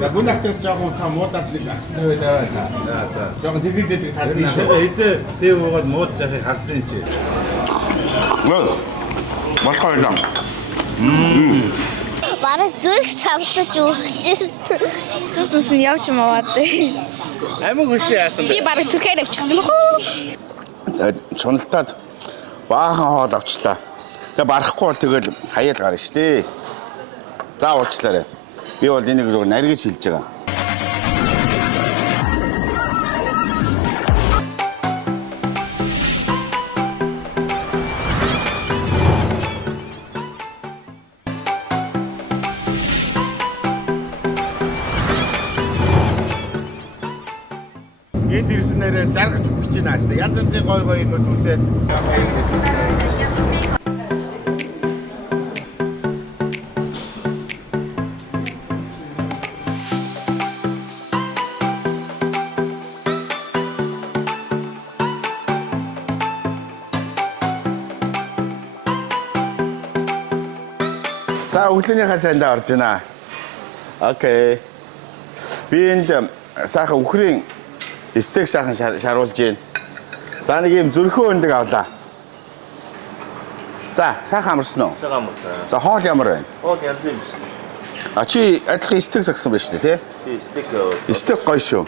За гүн ахтай жоохон та муудадлыг агстай байлаа та. За. Жоохон тэгэлдээд харах биш үү? Эзээ би уугаад мууд захыг харсан чи. Болохоор юм. Бараг зүрх савлаж өгчээсэн. Сүс нь явж маваад. Амин хүсээ яасан бэ? Би бараг зүрхээр авчихсан баг. Шуналтаад баахан хоол авчлаа. Тэгээ барахгүй бол тэгэл хаяад гарна шүү дээ. За уучлаарай. Би бол энийг зөв наргиж хэлж байгаа. Энд ирсэн нэрээ заргаж өгч байна шүү дээ. Янз янзын гой гой юмуд үзээд. За өглөөнийхөө сайндаа орж байна. Окей. Би энд сайхан үхрийн стейк шахан шаруулж байна. За нэг юм зүрхөө өндөг авлаа. За сайхан амарсан уу? Сайхан амарсан. За хоол ямар байна? Хоол янз юм шиг. Чи адилхан стейк загсан байж тээ, тий? Би стейк Стейк гоё шүү.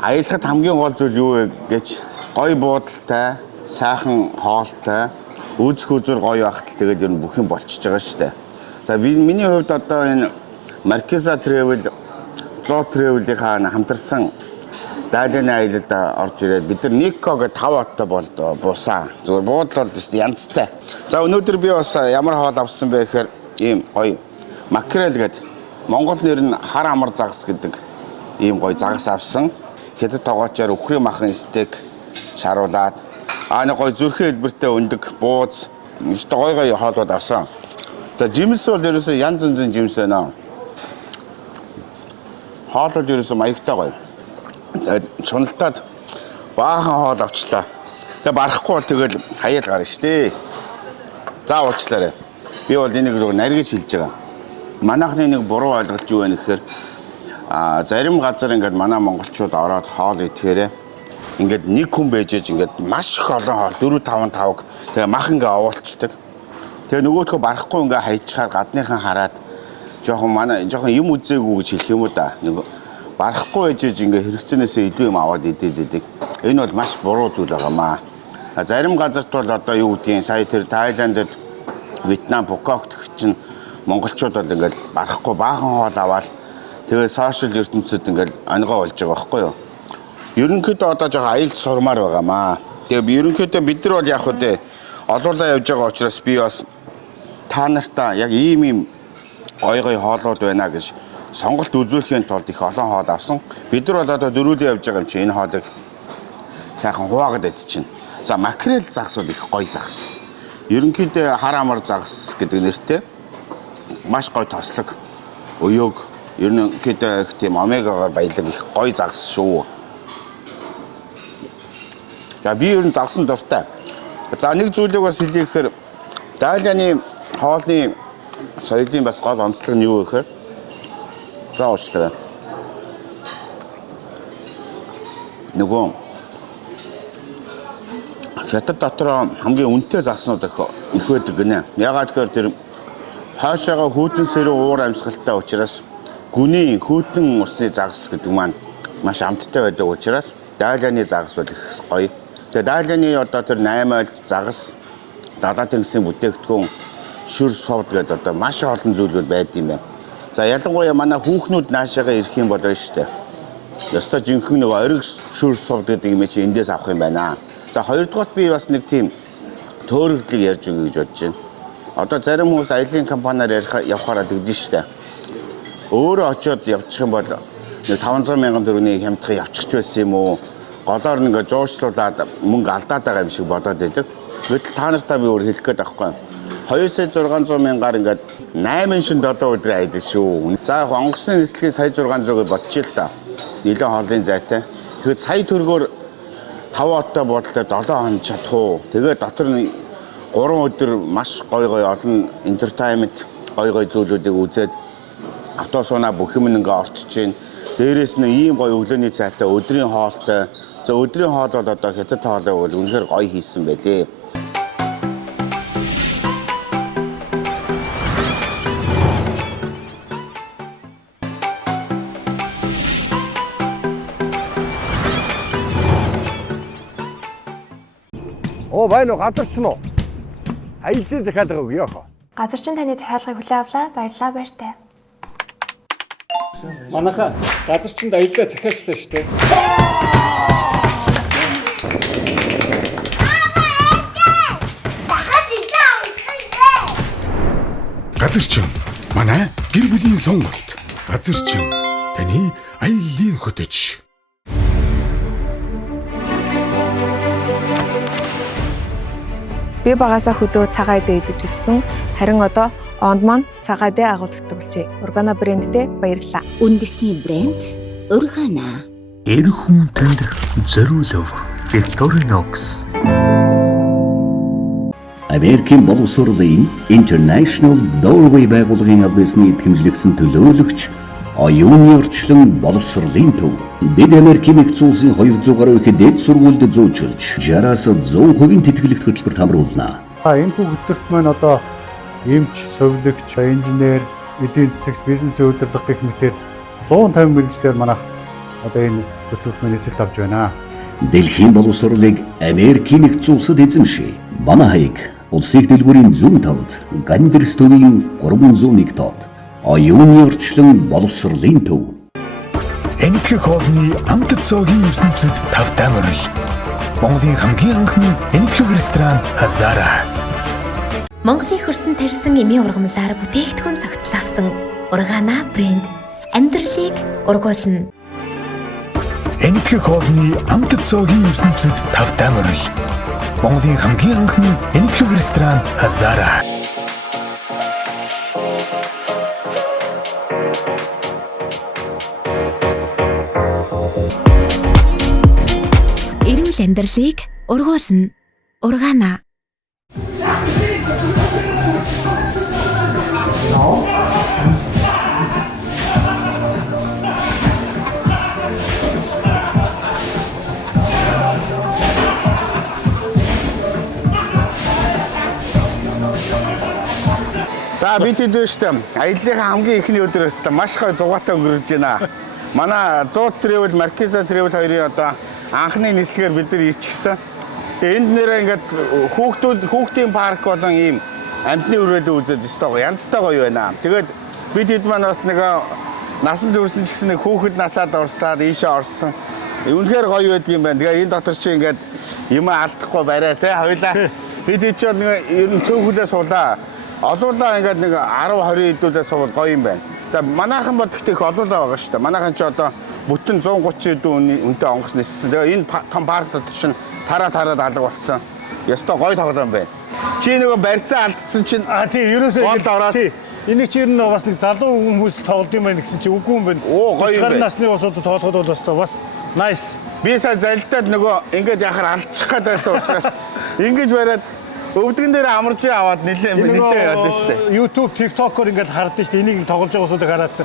Аялахад хамгийн гол зүйл юу вэ гэж гоё буудалтай, сайхан хоолтой, үзэх үзүр гоё ахтал тэгээд ер нь бүх юм болчихж байгаа шүү дээ. За миний хувьд одоо энэ Marquesa Travel, Zoo Travel-ийнхаа хамтарсан Дайланы аялалд орж ирээд бид нар Никко гэх 5 оттой буусан. Зүгээр буудлал бол янзтай. За өнөөдөр би бас ямар хоол авсан бэ гэхээр ийм гоё макрел гэдэг Монгол нэр нь хар амар загас гэдэг ийм гоё загас авсан. Хэдэд тоогоочоор үхрийн махан стейк шаруулад нэг гоё зүрхэн хэлбэртэй өндөг бууз гоё гоё хоолууд авсан. За жимс бол ерөөсөө янз янзын жимс байна. Хоол бол ерөөсөө маягтай гоё. За шуналтаад баахан хоол авчлаа. Тэгээ барахгүй бол тэгэл хаяад гарна шүү дээ. За уучлаарай. Би бол энийг зөв наргиж хэлж байгаа. Манайхны нэг буруу ойлголт юу вэ гэхээр зарим газар ингээд манай монголчууд ороод хоол идэхээр ингээд нэг хүн байжээж ингээд маш их олон хоол 4 5 5 тэгээ мах ингээ овоолцдог. Тэгээ нөгөөдхөө барахгүй ингээ хайчаар гадныхан хараад жоохон юм үзээгүй гэж хэлэх юм уу да. Нэг барахгүй ээжээж ингээ хэрэгцээнээсээ илүү юм аваад идэдэг. Энэ бол маш буруу зүйл байгаамаа. Зарим газарт бол одоо юу гэдгийг сая тэр Тайландд, Вьетнам, Бангкокт чинь монголчууд бол ингээл барахгүй баахан хоол аваад тэгээ сошиал ертөнцид ингээл ангоо болж байгаа байхгүй юу. Ерөнхийдөө одоо жоохон аялал сурмаар байгаамаа. Тэгээ ерөнхийдөө бид нар бол яг үдэ олуулаа явж байгаа учраас би бас та нартаа яг ийм гоё гоё хоолууд байна гэж сонголт үзүүлэхийн тулд их олон хоол авсан. Бид нар бол одоо дөрүүлээ явж байгаа юм чи энэ хоолыг сайхан хуваагаад идчихнэ. За макрел загас бол их гоё загас. Ерөнхийдөө хар амар загас гэдэг нэртэй маш гоё тослог, өёг, ерөнхийдөө их тийм омегагаар баялаг их гоё загас шүү. За би ер нь загсан дуртай. За нэг зүйлийг бас хэлье гэхээр Дайланы хоолны соёлын бас гол онцлог нь юу вэ гэхээр за уучлаарай. Нөгөө хятад дотор хамгийн үнэтэй загснууд их байдаг гинэ. Ягаад гэхээр тэр хаашаага хүйтэн сэрүү уур амьсгалтай учраас гүний хүйтэн усны загас гэдэг маань маш амттай байдаг учраас Дайланы загас бол их гоё. Тэгээ Дайланы одоо тэр 8 загас далаа тэнгисийн бүтээгдэхүүн шүр совд гэдэг одоо маш олон зүйлүүд байдаг юм байна. За ялангуяа манай хүүхнүүд наашаага ирэх юм болоо штэ. Яста жинхэнэ нөгөө ориг шүр совд гэдэг юм чи эндээс авах юм байна. За хоёрдугаарт би бас нэг тийм төөрөглөг ярьж өгье гэж бодож байна. Одоо зарим хүмүүс аялын компаниар явахаараа дэгдэн штэ. Өөрөө очиод явчих юм бол нэг 500 мянган төгрөгийн хямдхан явчихч байсан юм уу? Голоор нэг жуучлуулаад мөнгө алдаад байгаа юм шиг бодоод байдаг. Гэтэл та нартаа би өөр хэлэх гээд байхгүй. 2,600 мянгаар ингээд 8 шин 7 өдөр айдсан шүү. За яг онгоцны нислэгийн сая 600-ыг бодчих л та. Нилээн хоолын зайтай. Тэгэхэд сая төгрөгөөр 5 оттой бодолтой 7 хон чадах уу? Тэгээд дотор нь 3 өдөр маш гой гой олон entertainment гой гой зүйлүүдийг үзээд автобус унаа бүх юм ингээ орчиж байна. Дээрээс нь ийм гоё өглөөний цайтай өдрийн хоолтой. За өдрийн хоол бол одоо хятад хоолой бол үнэхээр гоё хийсэн байлээ. Оо байна уу газар ч нь уу? Аяллаа захиалга өгье яах вэ? Газар чинь таны захиалгыг хүлээн авлаа. Баярлалаа баяртай. Манайхаа газар чинь аяллаа захиалчлаа шүү дээ. Газар чинь манай гэр бүлийн сонголт. Газар чинь таны аяллаа хөтөч. Би багасаа хөдөө цагаа идэ идэж өссөн. Харин одоо онд маань цагаа идэ агуулдаг болжээ. Organa брэндтэй баярлалаа. Үндэсний брэнд Organa. Эр хүнтэнд зориулав Victorinox. Америкийн боловсролын International Doorway байгууллагын албан ёсны эдгэмжлэгсэн төлөөлөгч оюуны орчлон боловсролын төв. Бид Америкийн нэгдсэн улсын 200 гаруй их дэд сургуульд зөөчилж 60-аас 100% тэтгэлэгт хөтөлбөрт хамруулнаа. Энэ хөтөлбөрт маань одоо эмч, совилогч, инженер, эдийн засагч, бизнесийн удирдлага гэх мэтээр 150 мэргэжлэр манайх одоо энэ хөтөлбөрт маань эзэлт авч байна. Дэлхийн боловсролыг Америкийн нэгдсэн улсад эзэмшээ. Манай хаяг улсыг дэлгүүрийн зүүн талд Гандерс төвийн 301 доод. Оюуны орчлон боловсролын төв. Энэтхэг хоолны амт цоогийн ертөнцид тавтай морил. Монголын хамгийн анхны энэтхэг ресторан Хазара. Монголын хөрсөн тарьсан эмийн ургамлаар бүтээгдэхүүн цогцлосон Organa брэнд амьдралыг ургуулна. Энэтхэг хоолны амт цоогийн ертөнцид тавтай морил. Монголын хамгийн анхны энэтхэг ресторан Хазара. Эрүүл амьдралыг ургуулна. Organa. За бид хэд вэ штэ. Аяллахаа хамгийн ихний өдөр өстө маш гоё зугаатай өнгөрүүлж байна. Манай 100 travel, Marquesa travel хоёрын одоо анхны нислэгээр бид нар ирчихсэн. Тэгээ энд нэрээ ингээд хүүхдийн парк болон ийм амтны өрөөлөө үзээд өстой янзтай гоё байна. Тэгээд бид хэд маань бас нэг насан туршсан ч гэсэн нэг хүүхэд насаад орсаад ийшээ орсон. Үнэхээр гоё байдаг юм байна. Тэгээ энэ дотор чи ингээд юм алдахгүй барай те хоёлаа. Бид хэд ч нэг ер нь цөөхөлөө суулаа. Олуулаа ингээд нэг 10 20 хэдүүлээ суул гоё юм байна. Тэгээ манайхан бод гэхдээ их олуулаа байгаа шүү дээ. Манайхан ч одоо бүтэн 130 хэдэн үнэтэй онгоц ниссэн. Тэгээ энэ том парк дотор чинь тараад алга болцсон. Ястой гоё тоглоом байна. Чи нөгөө барьцаа алдсан чинь тий ерөөсөө болд ороод энийг чи ер нь бас нэг залуу хүмүүс тоглоом юм байна гэсэн чи үгүй юм байна. Оо гоё юм байна. Насны усууд тоглоход бол бас nice. Би сая залдаад нөгөө ингээд яхаар алдчих гээд байсан учраас ингэж бариад өвдгөн дээр амарч аваад нэлээ яваад шүү дээ. YouTube, TikTok-оор ингээд хардсан шүү дээ. Энийг тоглож байгаа усуудыг хараад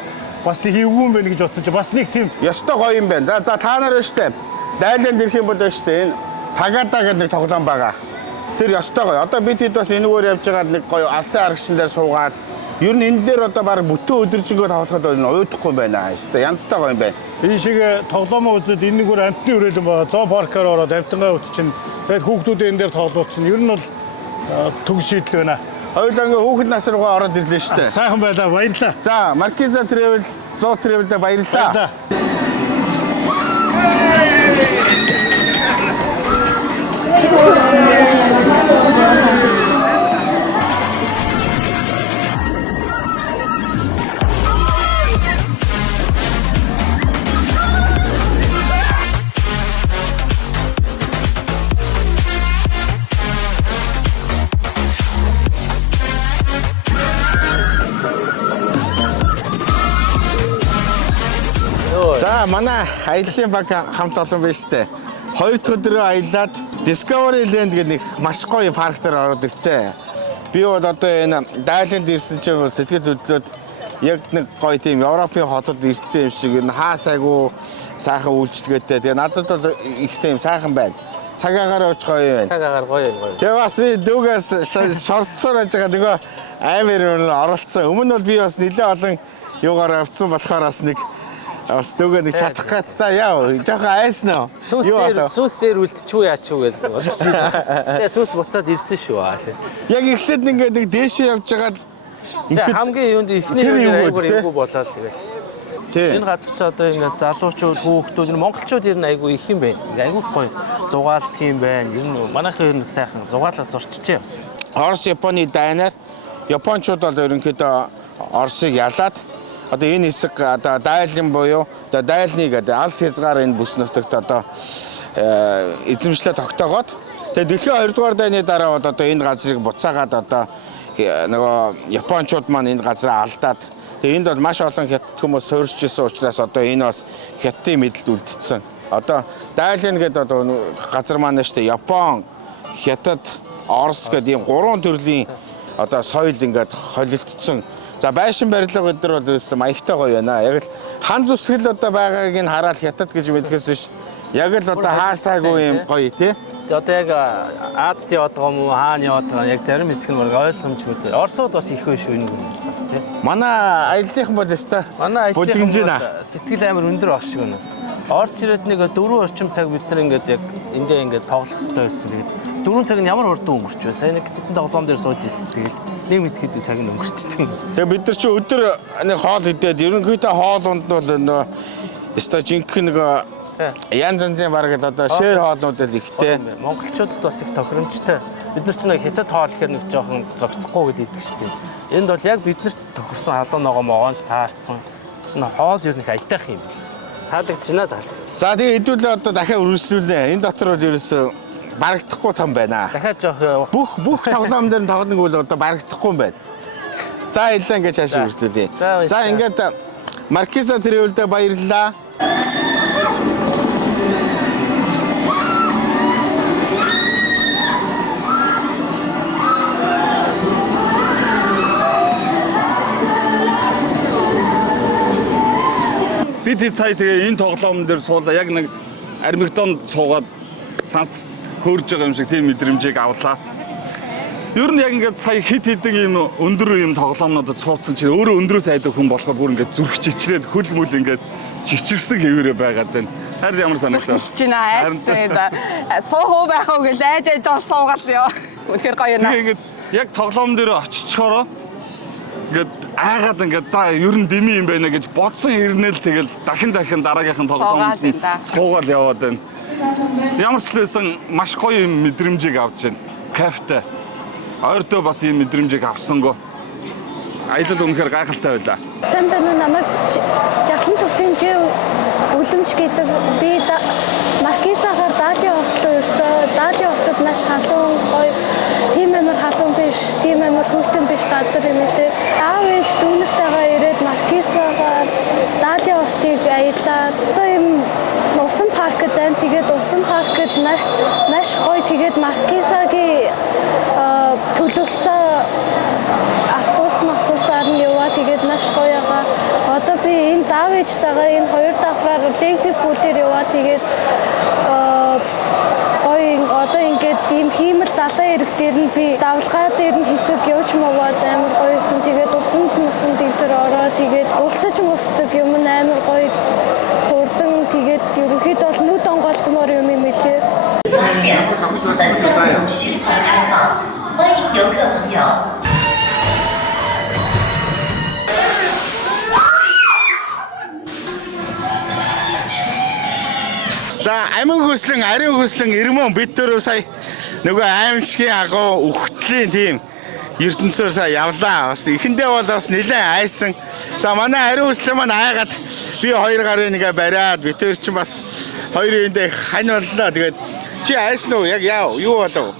бас хийвгүй юм байна гэж бодсон чи бас нэг тийм ястой гоё юм байна. За та нар байна шүү дээ. Дайланд ирэх юм бол байна шүү дээ. Энэ Tagada гэдэг нэг тоглоом байгаа. Тэр ястой гоё. Одоо бид хэд бас энэгээр явж байгаад нэг гоё алсын аргачсан дээр суугаад ер нь энэ дээр одоо баг бүтэн өдөржингөө тоглоход уйдахгүй байна. Ястой янзтай гоё юм байна. Энэ шиг тоглоомоо үзээд энэгээр амтны өрөөлөн байгаа. Зоо паркаар ороод амтангаа үтчин. Тэгээд хүүхдүүд энэ дээр тоглуулчихна. Ер нь бол төг шийдэл байна. Хоёулаа ингээ хүүхэд нас руугаа ороод ирлээ шүү дээ. Сайхан байлаа. Баярлалаа. За, Marquesa travel, Zoo travel-д баярлалаа. За манай аяллаа баг хамт олон байж тээ. 2 дахь өдрөө аялаад Discovery Land гэдэг нэг маш гоё парк дээр ороод ирсэн. Би бол одоо энэ Дайланд ирсэн чинь сэтгэл хөдлөөд яг нэг гоё тийм Европын хотод ирсэн юм шиг энэ хаасайгүй сайхан үйлчлэгээтэй. Тэгээ надад бол их тийм сайхан байна. Цагаагаар ууж гоё байна. Цагаагаар гоё гоё. Тэгээ бас би дүүгээс шортсоор байж байгаа нөгөө амар оролцсон. Өмнө нь бол би бас нэлээд олон юугаар авцсан болохоор бас нэг бас дүүгээ нэг чадах гад. За яа, жоохон айснаа. Сүс дээр үлдчихүү яачгүй гэж бодож байна. Тэгээ сүс буцаад ирсэн шүү. Яг эхлээд ингээд нэг дээшээ явж байгаад хамгийн юунд ихний айгуур болоод тэгэл. Энэ газар ч одоо ингээд залуучууд, хүүхдүүд, монголчууд ер нь айгүй их юм байна. Айгүй гоё зугаалт юм байна. Ер нь манайхан ер нь сайхан зугаалаас урчжээ бас. Орос, Японы дайнаар Япончууд бол ерөнхийдөө Оросыг ялаад одоо энэ хэсэг одоо дайлан буюу одоо дайлны гэдэг алс хязгаар энэ бүс нутагт одоо эзэмшлээ тогтоогоод тэгээ дэлхийн 2 дугаар дайны дараа бол одоо энэ газрыг буцаагаад одоо нөгөө Япончууд маань энэ газраа алдаад тэгээ энд бол маш олон хятад хүмүүс суурьж ирсэн учраас одоо энэ бас хятадын мэдлэлд үлдсэн. Одоо дайлан гэдэг одоо газар маань шүү дээ Япон, Хятад, Орос гэдэг ийм 3 төрлийн одоо соёл ингээд холилдсон. За байшин барилга өдр бол маягтай гоё байна. Яг л хан зүсгэл одоо байгааг нь хараад хятад гэж мэдгэс биш. Яг л одоо хаасаагүй юм гоё тий. Одоо яг Азад яваад байгаа юм уу, хаана яваад байгаа яг зарим хэсэг нь бол ойлгомжгүй. Оросууд бас их биш үү бас тий. Манай аяллаахан бол өстой. Манай аяллаахан сэтгэл амар өндөр ах шиг байна. Орж ирээд нэг 4 орчим цаг бид нар ингээд яг эндээ ингээд тоглох хэрэгтэй байсан. Тэгээд 4 цаг нь ямар хурдан өнгөрч байсан. Нэг хэдэн тоглоом дээр сууж ирсэн ч тэгэл нэг мэд цаг нь өнгөрчтэй. Тэгээ бид нар чи өдөр нэг хоол идээд ерөнхийдөө хоолунд бол нөө өстой жинхэнэ нэг янз янзын бараг л одоо шээр хоолнууд л ихтэй. Монголчуудад бас их тохиромжтой. Бид нар ч нэг хятад хоол гэхэр нэг жоохон зогцохгүй гэдэг идэг шүү дээ. Энд бол яг биднэрт тохирсон халуун ногоо могоонч таарсан. Энэ хоол ер нь их аятайх юм. Таалагдчихна таалагдчих. За тэгээ хэдүүлээ одоо дахиад үргэлжлүүлнэ. Энэ дотор бол ерөөсөө барагдахгүй том байна. Дахиад жоох бүх тоглоом дээр нь тоглоно гэвэл одоо барагдахгүй юм байна. За илээ ингээд цааш үргэлжлүүлье. За ингээд Маркиза тэрүүлдэ баярлалаа. Бид сая тэгээ энэ тоглоом дээр суулаа яг нэг Армигдонд суугаад санс хөөрж байгаа юм шиг тийм мэдрэмжийг авлаа. Ер нь яг ингээд сая хит хидэг юм өндөр юм тоглоомнуудад суудсан чинь өөрөө өндрөөс айдаг хүн болохоор бүр ингээд зүрх чичрээд хөл мөл ингээд чичирсэн хэвээрээ байгаад байна. Харин ямар санагдав? Чинь айдтай да. Суу байх уу гэж айж суугаад ёо. Үнэхээр гоё наа. Тэгээ ингээд яг тоглоом дээр очичхороо ингээд айгаад ингээд за ер нь дими юм байна гэж бодсон ирнэл тэгэл дахин дараагийнхан тоглоомд суугаад яваад байна. Ямар ч лсэн маш гоё юм мэдрэмжийг авч байна. Кайфтай. Ойртоо бас ийм мэдрэмжийг авсангүй. Аялал үнэхээр гайхалтай байлаа. Сайн байна уу намайг жахан төгсөнж үлэмж гэдэг би Маркизагаар даалын хотод ирсэн. Даалын хотод маш халуун гоё тийм амар халуун биш, тийм амар хөвтөн биш газар юм ээ. Аав ээж дүүнэртэйгээ ирээд Маркизагаар даалын хотыг аялаад одоо юм усан паркд байна. Тэгээд усан паркд маш гоё тэгээд Маркизагийн төлөвлөсөн автобусаар нь яваа тэгээд маш гоё байгаа. Одоо би энэ даав ээжтэйгээ энэ хоёр давхраар лейзи пулээр яваа тэгээд гоё одоо ингээд ийм хиймэл далайн эрэг дээр нь би давлгаа дээр нь хэсэг явж мовоод амар гоёсэн. Тэгээд усанд энэ төр ороо тэгээд улсаж мусдаг юм амар гоё хурдан тэгээд ерөнхийдөө бол нүд онгойлгомоор юм юм хэлээ. 欢迎游客朋友。 За амин хөслөн, ариун хөслөн ирмэн бид дөрөв сая нөгөө аимшигын агуу үхтлийн тийм ертөнцөөр сая явлаа. Бас эхэндээ бол бас нэлээд айсан. За манай ариун хөслөн маань айгаад би хоёр гарын нэгэ бариад битэр чинь бас хоёр эндээ хань боллоо. Тэгээд чи айсан уу? Яг яав? Юу болов?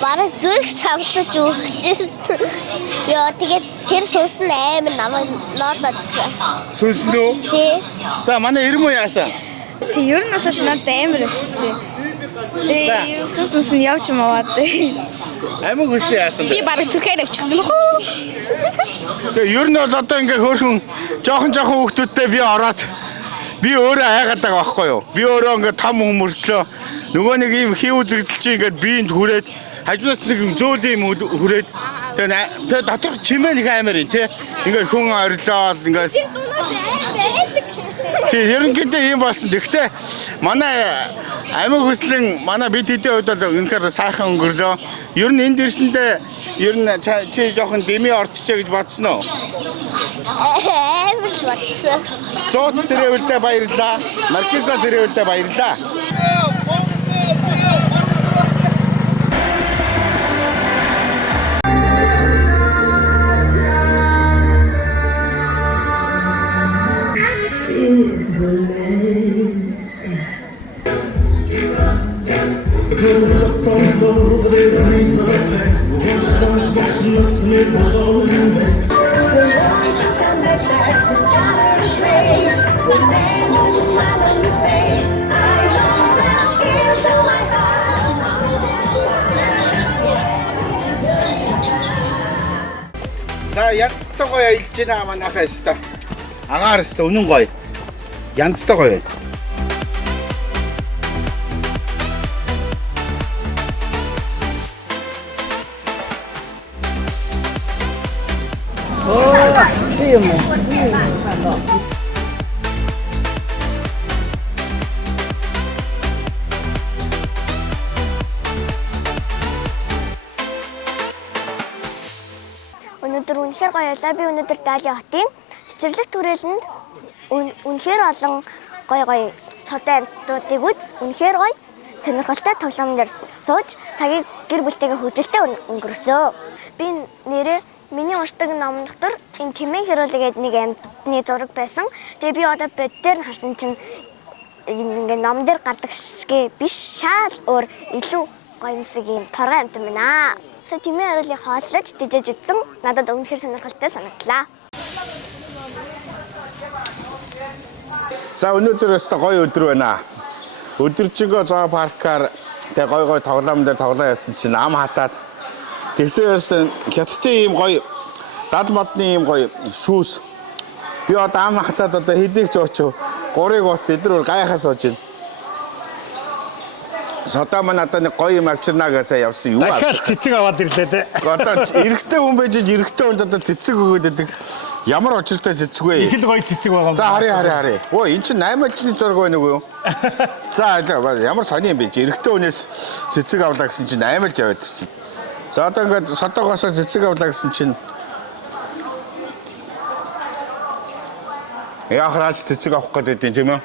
Бараг зүрх савлаж өгчээсэн. Яа тэгээд тэр суусан амар намайг ноолоодсэн. Суусан уу? Тий. За манай ирмэн яасан? Тэг ер нь бол надад амар өстэй. Сүс нь явж маваад. Амиг хүслээ яасан Би бэ? бараг зүрхээр авчихсан баг уу? Тэгээ ер нь бол одоо ингээ хөөрхөн жоохон хүүхдүүдтэй би ороод би өөрөө хайгаад байгаа байхгүй юу? Би өөрөө ингээ том хүмүүртлөө нөгөө нэг ийм хий үзэгдэл чи ингээ биеинд хүрээд хажуунаас нэг зөөл юм хүрээд тэгээ доторх чимээ нэг амар юм тий. Ингээ хүн орилоод ингээ тий ерөнхийдөө ийм болсон. Гэхдээ манай амиг хүслэн манай бид хэдийн хувьд бол үнэхээр сайхан өнгөрлөө. Ер нь энд ирсэндээ ер нь чи жоохон дэмий орчичээ гэж бодсон уу? Амар л бодсон. Зоот төрөвөлдөө баярлаа. Маркиза төрөвөлдөө баярлаа. За янзтай гоё илж байна манайхаа өстө. Агаар өстө үнэн гоё. Янзтай гоё. Өнөөдөр үнэхээр гоё байлаа. Би өнөөдөр Далийн хотын цэцэрлэг түрээлэнд үнэхээр олон гоё цодын амтуудыг үз. Үнэхээр гоё сонирхолтой тоглоомноор сууж цагийг гэр бүлтэйгээ хөжилтэй өнгөрөөсөө. Би нэрээ миний уншдаг ном дотор энэ Тэмээ Хэрүүлэг гэдэг нэг амьтны зураг байсан. Тэгээ би одоо бод дээр нь харсан чинь ингээ ном дээр гардаг шигэ биш шал өөр илүү гоё юмсэг юм торгой амт юм байна. Сая Тэмээ Хэрүүлгийг хооллож дижэж үзсэн. Надад үнэхээр сонирхолтой санагдлаа. За өнөөдөр өстө гоё өдөр байна. Өдөржингөө зоо паркаар тэгээ гоё тоглоом дээр тоглоо явсан чинь ам хатаад тэгсэн ястан хятадын ийм гоё дад модны ийм гоё шүүс. Би одоо ам хатаад одоо хэдийг ч очив. Гурыг ууц эдгээр гайхаа сууж байна. Содоо маань одоо нэг гоё юм авчирнаа гэсэн явсан юу аа. Дахиад цэцэг аваад ирлээ те. Одоо эрэгтэй хүн байж эрэгтэй хүнд одоо цэцэг өгөөд байдаг. Ямар очиртай цэцэг вэ? Их л гоё цэцэг байгаа юм. За харъя. Өө эн чинь 8 альчны зураг байна уу? За ямар сони юм бэ? Эрэгтэй хүнээс цэцэг авлаа гэсэн чинь 8 альж аваад ирсэн. За одоо ингээд содоогоос цэцэг авлаа гэсэн чинь яахраач цэцэг авах гэдэг тийм ээ.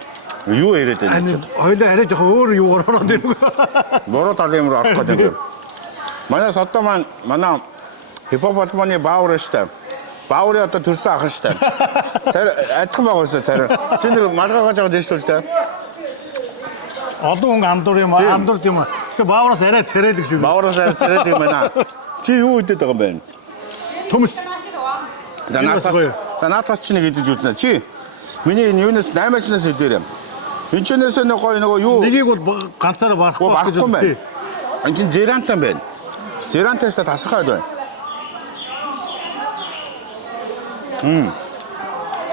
Юу яриад байна чи? Хоёлаа арай жоохон өөр юугаар ороод ирв. Бороо тал юм руу авах гэдэг. Манай содоо маань манай хипопотмоны баавар штэ. Бааврын одоо төрсөн ах штэ. Цар адхан байгуулсан цар. Чи нэг малгайгаж аваад ирсэн л тэ. Олон хүн андуур юм андуурд юм. Тэгээ баавраас арай царайлаг шүү. Баавраас арай царайлаг юм байна. Чи юу үдээд байгаа юм бэ? Төмс. За наатас чи нэг идэж үзнэ. Чи миний энэ юунаас 8 ачнаас идээр юм. Энд чинээс нөгөө юу нэгийг бол ганцаараа барахгүй гэж байна. Энд чин зерантан байна. Зерантаас тасархаад байна.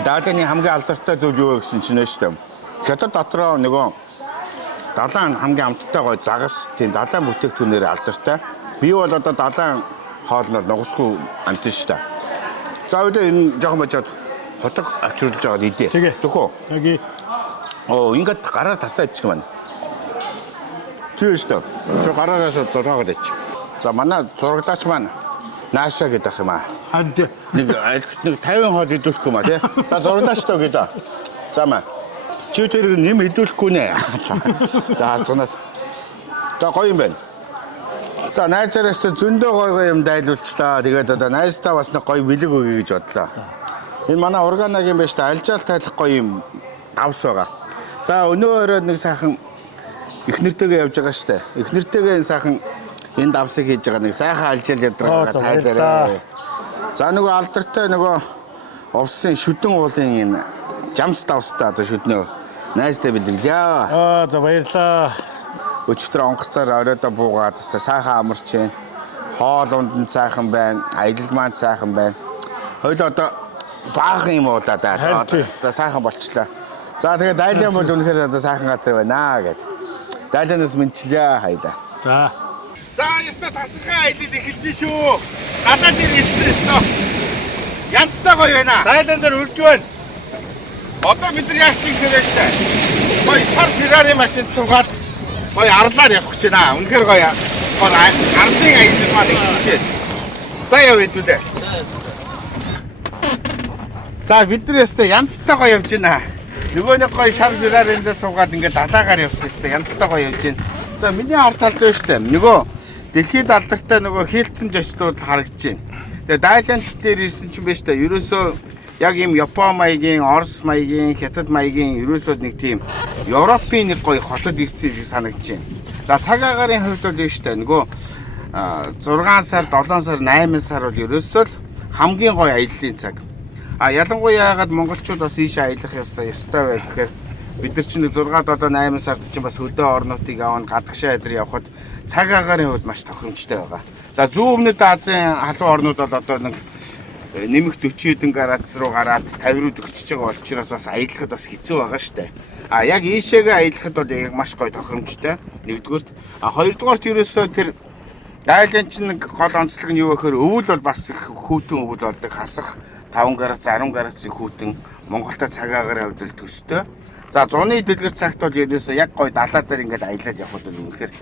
Даалганы хамгийн алдартай зүйл юу гэсэн чинь шүү дээ. Хятад дотроо нөгөө далайн хамгийн амттай гой загас тийм далайн бүтээгдэхүүнээр алдартай. Би бол одоо далайн хоолноор нугасгүй амт шүү дээ. За одоо энэ жоохон бачаад хотог авчруулж байгаад идэ. Тэхүү. Окей. Оо ингээд гараар тастаа иччих маань. Тийм шүү дээ. Чи гараараас зураагаад ич. За манай зурагдлаач маань Наашаа гэдэг юм аа. Ханд нэг 50 хол идүүлэхгүй маа тий. За зурглаач тоо гэдэг. За маа. Чи тэр нэм идүүлэхгүй нэ. За харцганаас. За гоё юм байна. За найзаараас зөндөө гоё юм дайлуулчлаа. Тэгээд одоо найзтаа бас нэг гоё бэлэг өгье гэж бодлоо. Энэ манай органагийн байж та альжаал тайлах гоё юм давс байгаа. За өнөө өрөөд нэг сайхан их нэртэйгээ явж байгаа штэ. Их нэртэйгээ энэ сайхан энэ давсыг хийж байгаа нэг сайхан алжаал ядраа тайлаарай. За нөгөө алдартай нөгөө увсын шүдэн уулын энэ жамц давстай одоо шүднөө найзтай бэлгэлээ. За баярлаа. өчигдөр онгоцоор оройдоо буугаад тест сайхан амарч байна. Хоол унд сайхан байна. Аялал маань сайхан байна. Хоёул одоо баахан юм уу да. Тест сайхан болчлаа. За тэгээд Дайлан бол үнэхээр одоо сайхан газар байна гэд. Дайланаас мэдчлээ хоёлаа. За. За яста тасархай аялал эхэлж шүү. Гадаад ирсэн ёстой. Янцтай гоё байна. Дайлан дээр үрж байна. Одоо бид нар яах чинь хэрэг штэ. Гоё шар Феррари машин цугаад гоё арлаар явах гэж байна. Үнэхээр гоё. Арлын аялал маань ихшээ. За яв хэдүүлээ. За бид нар яста янцтай гоё явж байна. Нөгөө нэг гоё шар Ферраринд суугаад ингээд далаагаар явсан штэ. Янцтай гоё явж байна. За миний ард талд байна штэ. Нөгөө дэлхийд алдартай нөгөө Хилтон жочдууд харагдаж байна. Тэгээ Дайланд дээр ирсэн чинь байж та ерөөсөө яг юм Япон маягийн, Орос маягийн, Хятад маягийн ерөөсөө нэг тийм Европын нэг гоё хотод ирсэн юм шиг санагдаж байна. За цаг агарын хувьд бол биш та нөгөө 6 сар, 7 сар, 8 сар бол ерөөсөө л хамгийн гоё аяллаа цаг. Ялангуяа яагаад монголчууд бас ийшээ аялах ёстой бай гэхээр бид нар чинь 6, 7, 8 сард чинь бас хөдөө орнуудыг аваад гадагшаа эдэр явхад цаг агарын хувьд маш тохиромжтой байгаа. За зүүн өмнөд Азийн халуун орнууд бол одоо нэг нэмэгт 40 хэдэн градус руу гараад 50 руу дөрчиж байгаа учраас бас аялахад бас хэцүү байгаа штэ. Яг ийшээгээ аялахад бол яг маш гоё тохиромжтой. Нэгдүгээрт, хоёрдугаарт ерөөсөө тэр Дайлан чинь нэг гол онцлог нь юу гэхээр өвөл бол бас их хүүтэн өвөл болдог, хасах 5 градус, 10 градусын хүүтэн Монголтой цаг агарын хувьд л төстэй. За зуны дэлгэр цагт бол ерөөсөө яг гоё далаа дээр ингээд аялаад явхад бол үнэхээр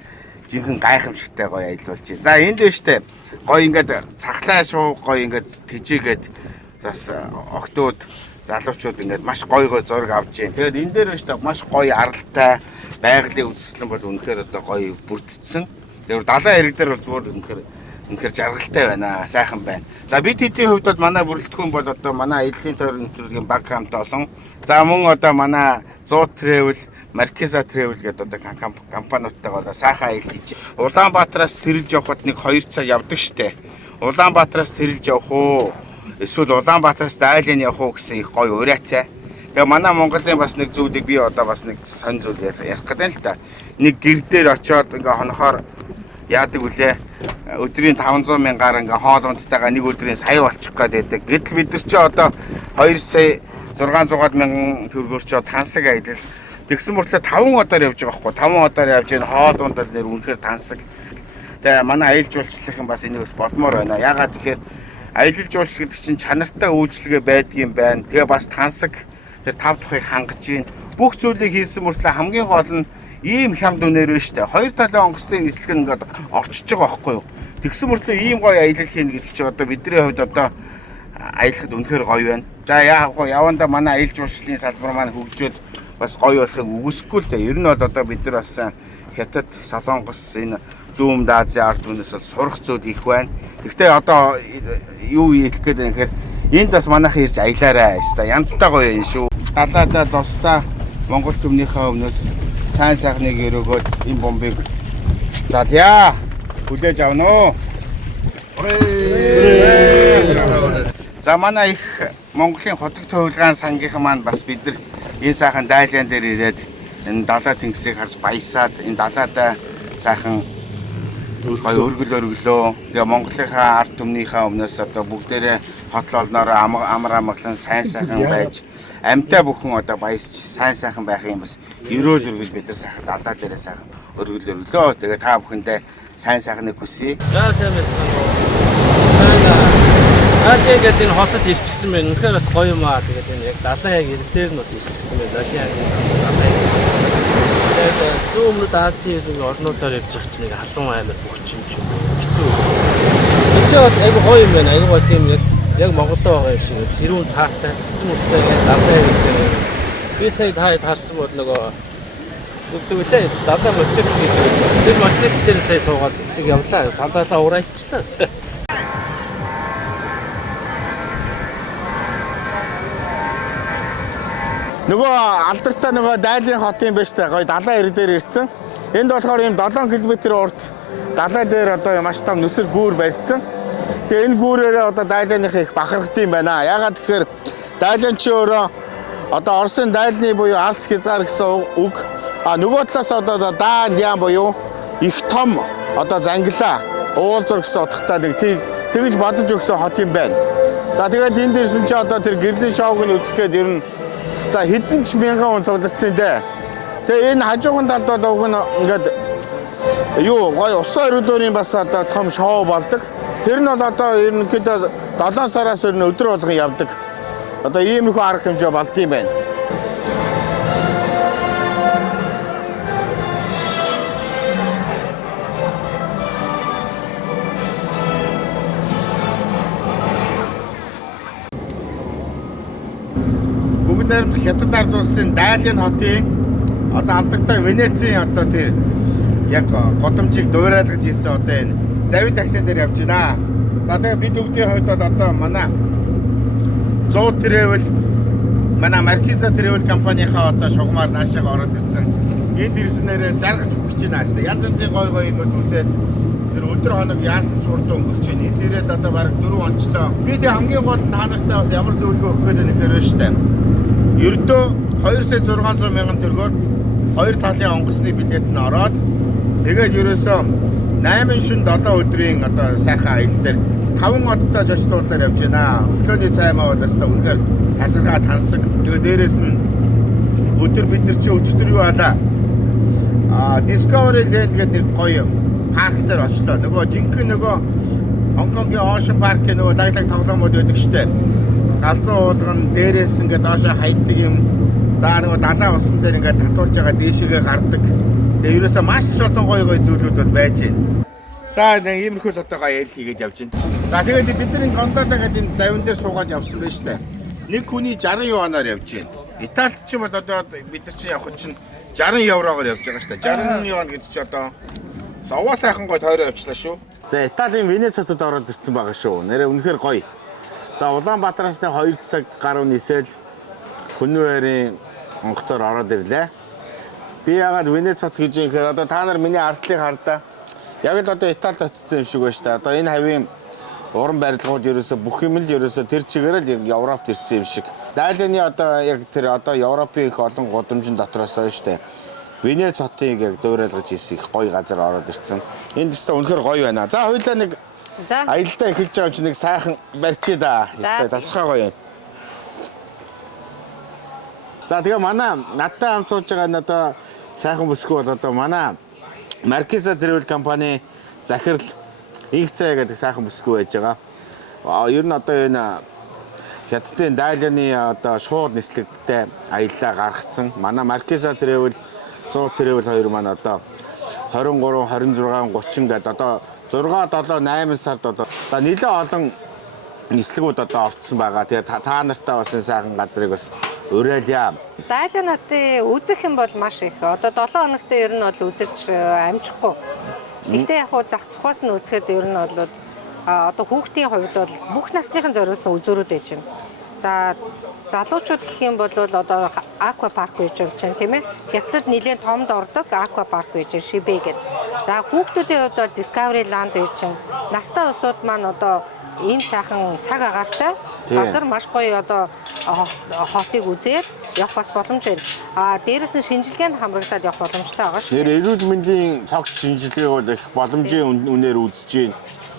жинхэнэ гайхамшигтай гоё аялал болж байна. За энд биш үү? Гоё ингээд цахлаа шүү, гоё ингээд тэжээгээд бас октод залуучууд ингээд маш гоё зураг авч байна. Тэгээд энэ дээр биш үү? Маш гоё аралтай байгалийн үзэсгэлэн бол үнэхээр одоо гоё бүрдсэн. Тэр далайн хэрэг дээр бол зүгээр үнэхээр жаргалтай байна, сайхан байна. За бид хэдийн хувьд бол манай бүрэлдэхүүн бол одоо манай аяллаа тойрон нэвтрүүлгийн баг хамт олон. За мөн одоо манай 100 travel, Marquesa travel гэдэг одоо компаниудтайгаа одоо сайхан аялал хийж. Улаанбаатараас тэрэлж явхад нэг 2 цаг явдаг штэ. Улаанбаатараас тэрэлж явах уу? Эсвэл Улаанбаатараас Дайлан явах уу гэсэн их гоё ураатай. Тэгээ манай Монголын бас нэг зүйлийг би одоо бас нэг сонь зүйл ярих гэдэг л та. Нэг гэр дээр очиод ингээ хонохоор яадаг үлээ. Өдрийн 500 мянгаар ингээ хоол ундтайгаа нэг өдрийн сая болчих гээд байдаг. Гэтэл бид нар чи одоо 2 сая 600 мянган төгрөгөөр чи тансаг аялал. Тэгсэн мөртлөө 5 удаар явж байгаа байхгүй. 5 удаар явж энэ хоол ундал нэр үнэхээр тансаг. Тэгээ манай аялал жуулчлалын бас энийг бас бодмоор байна. Ягаад тэгэхээр аялал жуулчлал гэдэг чинь чанартай үйлчлэгээ байдгийн байна. Тэгээ бас тансаг тэр 5 тухыг хангаж гин. Бүх зүйлийг хийсэн мөртлөө хамгийн гол нь ийм хямд үнээр байна штэ. Хоёр талын онгоцны нислэг нь ингээд орчиж байгаа байхгүй юу? Тэгсэн мөртлөө ийм гоё аялал хийнэ гэдэг чинь одоо бидний хувьд одоо аялахад үнэхээр гоё байна. За явандаа манай аялал жуулчлалын салбар маань хөгжөөд бас гоё болохыг үгүйсэхгүй л дээ. Ер нь бол одоо бид нар бас Хятад, Солонгос энэ зүүн Азийн ард түмнээс бол сурах зүйл их байна. Гэхдээ одоо юу хэлэх гээд байна гэхээр энд бас манайхан ирж аялаарай хэвээр янзтай гоё юм шүү. Далаадаа лустай Монгол төмнийхээ өмнөөс сайн сайхныг өрөөгөөд энэ бомбыг залъя. Хүлээж авна уу? За манай их Монголын хотог төвлгаан сангийнхан маань бас бид нар энэ сайхан Дайлан дээр ирээд энэ далаа тэнгисийг харж баясаад энэ далаадаа сайхан гоё өргөлөө. Тэгээ Монголынхаа ард түмнийхээ өмнөөс одоо бүгдээрээ хотлолноор амар амгалан сайн сайхан байж амьтаа бүхэн одоо баясч сайн сайхан байх юм бас өрөөл өргөл бид нар сайхан далаа дээрээ сайхан өргөлөө. Тэгээ та бүхэндээ сайн сайхныг хүсье. За сайн байна. Тэгээд энэ хотод ирчихсэн байна. Үнэхээр бас гоё юм аа. Тэгээд энэ яг далайн яг ирдээр нь бас ирчихсэн байна. Тэгээд зүүн өмнөд Азийн орнуудаар явж байгаа чинь нэг халуун аймаг хөгжим ч юм уу. Хэцүү. Энэ ч бас айгүй гоё юм байна. Айгүй гоё тийм яг Монголд байгаа юм шиг сэрүүн таатай гэсэн үгтэй яг далайн ирдээр. Би сая харсан бол нөгөө бүгдээ далайн мотоцикл гэдэг. Тэр мотоцикл дээр сая суугаад хэсэг явлаа. Сандаалаа урайчлаа. Нөгөө алдартай нөгөө Дайлын хотын байж та гоё далайн ирэг дээр ирсэн. Энд болохоор ийм 7 км урт далай дээр одоо маш том нүсэр гүүр барьсан. Тэгээ энэ гүүрээрээ одоо Дайланых их бахархдаг юм байна. Ягаад тэгэхээр Дайлан чи өөрөө одоо Оросын Дайлны буюу Ас хязгаар гэсэн үг нөгөө талаас одоо даал яам буюу их том одоо зангилаа уулзур гэсэн утгатай нэг тэгж бодож өгсөн хот юм байна. За тэгээд энд ирсэн чи одоо тэр гэрлийн шоуг нь үзэх гээд ер нь за хэдэн ч мянган хүн цуглардсан дээ. Тэгээ энэ хажуухан талд бол уг нь ингээд юу гой усан өрөөлөөрийн бас одоо том шоу болдог. Тэр нь бол одоо ерөнхийдөө 7 сараас өдөр болгон явдаг. Одоо иймэрхүү арга хэмжээ болд юм байна. Бүгд найрамдах Хятад ард улсын Дайлын хотын одоо алдартай Венецийн одоо тэр яг годомжийг дуурайлгаж ирсэн одоо энэ завин такси дээр явж байна. За тэгээ бид бүгдийн хувьд бол одоо манай 100 travel манай Marquesa travel компанийнхаа одоо шугамар наашаага ороод ирсэн. Энд ирснээр жаргаж өгч байна. Янз янзын гой юмуд үзээд тэр өдөр хоног яасан ч хурдан өнгөрч байна. Энд ирээд одоо бараг 4 онцлоо. Бид хамгийн гол та нартай бас ямар зөвлөгөө өгөх гээд нэг хэрэг шүү дээ. Ердөө 2,600,000 төгрөгөөр хоёр талын онгоцны билет нь ороод тэгээд ерөөсөө 8 шин 7 өдрийн одоо сайхан аялал дээр 5 одтой зочдлуулаар явж байна. Өглөөний цай маа бол өстой үнэхээр хасаргаа тансаг. Тэгээд дээрэс нь өдөр бид нар чи өчтөр юу алаа. Discovery Land гэдэг нэг гоё парк дээр очлоо. Нөгөө жинхэнэ нөгөө Хонконгийн Ocean Park гэх нөгөө даглаг тоглоомод байдаг штэ. Галзуу уулган дээрээс ингээд доошоо хайдаг юм. За нөгөө далайн усан дээр ингээд татуулж байгаа дээшээгээ гардаг. Тэгээ ерөөсөө маш олон гоё зүйлүүд бол байж байна. За нэг иймэрхүү л одоо гоё аялал хийгээд явж байна. За тэгээд бид нар энэ гондолоо гэдэг энэ завин дээр суугаад явсан байж таа. Нэг хүний 60 юанаар явж байна. Италид ч юм бол одоо бид нар чинь явах чинь 60 еврогоор явж байгаа шүү дээ. 60 юан гэдэг чи одоо совоо сайхан гоё тойроо явчлаа шүү. За Италийн Венец хотод ороод ирсэн байгаа шүү. Нэрээ үнэхээр гоё. За Улаанбаатараас 2 цаг гаруй нисэл Хүнвэрийн онгоцоор ороод ирлээ. Би яагаад Венец хот гэж юм гэхээр одоо та нар миний ардлыг хардаа. Яг л одоо Италид очсон юм шиг байна шүү дээ. Одоо энэ хавийн уран барилгууд ерөөсө бүх юм л ерөөсө тэр чигээр л яг Европт ирсэн юм шиг. Дайланы одоо яг тэр одоо Европын их олон гудамжин дотроос нь шүү дээ. Венец хотыг яг дуурайлгаж ирсэн их гоё газар ороод ирсэн. Энд тест үнэхээр гоё байна. За хоёлаа нэг аялалтаа эхэлж байгаа юм чи нэг сайхан барьчээ да. Ястай тасархай гоё юм. За тэгээ манай надтай хамт сууж байгаа энэ одоо сайхан бүсгүй бол одоо манай Marquesa travel компани захирал их цай гэдэг сайхан бүсгүй байж байгаа. Ер нь одоо энэ Хятадын Дайланы одоо шууд нислэгтэй аяллаа гаргацсан. Манай Marquesa travel 100 travel хоёр маань одоо 23, 26, 30 гэдэг одоо 6, 7, 8 сард одоо за нэлээд олон нислэгүүд одоо орцсон байгаа. Тэгээ та нартай бас энэ сайхан газрыг бас уриалъя. Дайлан хотын үзэх юм бол маш их. Одоо 7 хоногт ер нь бол үзэж амжихгүй. Гэхдээ яг зах цухаас нь үзэхэд ер нь бол одоо хүүхдийн хувьд бол бүх насныхан зориулсан үзүүрүүд байж байна. За залуучууд гэх юм бол одоо аква парк байж болж байна тийм ээ. Хятад нэлээд томд ордог аква парк байж байна Шибэ гэдэг. За хүүхдүүдийн хувьд бол Discovery Land байж байна. Настай усуд маань одоо ийм сайхан цаг агаартай газар маш гоё одоо хотыг үзээд явах бас боломж байна. Дээрээс нь шинжилгээнд хамрагдаад явах боломжтой байгаа шүү. Тэр эрүүл мэндийн цогц шинжилгээг бол их боломжийн үнээр үзэж байна.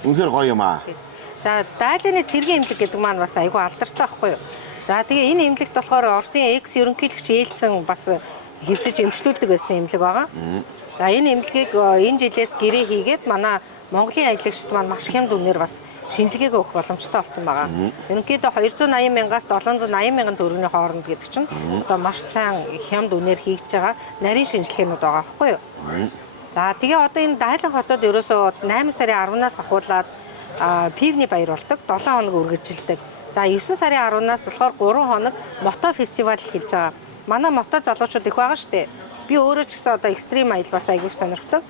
Үнэхээр гоё юм аа. За Дайланы цэргийн эмнэлэг гэдэг маань бас айгүй алдартай байхгүй юу? За тэгээ энэ эмнэлэгт болохоор Оросын экс ерөнхийлөгч Ельцин бас хэвчиж эмчлүүлдэг байсан эмнэлэг байгаа. За энэ эмнэлгийг энэ жилээс гэрээ хийгээд манай Монголын аялагчид маань маш хямд үнээр бас шинжилгээг өгөх боломжтой болсон байгаа. Ерөнхийдөө 280 мянгаас 780 мянган төгрөгийн хооронд гэдэг чинь одоо маш сайн хямд үнээр хийж байгаа нарийн шинжилгээнүүд байгаа байхгүй юу? За тэгээ одоо энэ Дайлан хотод ерөөсөө 8 сарын 10-наас ахуулаад пивний баяр болдог 7 хоног үргэлжилдэг. За 9 сарын 10-наас болохоор 3 хоног мото фестивал эхэлж байгаа. Манай мото залуучууд их байгаа шүү дээ. Би өөрөө ч гэсэн одоо экстрим аялал бас аягүй сонирхдог.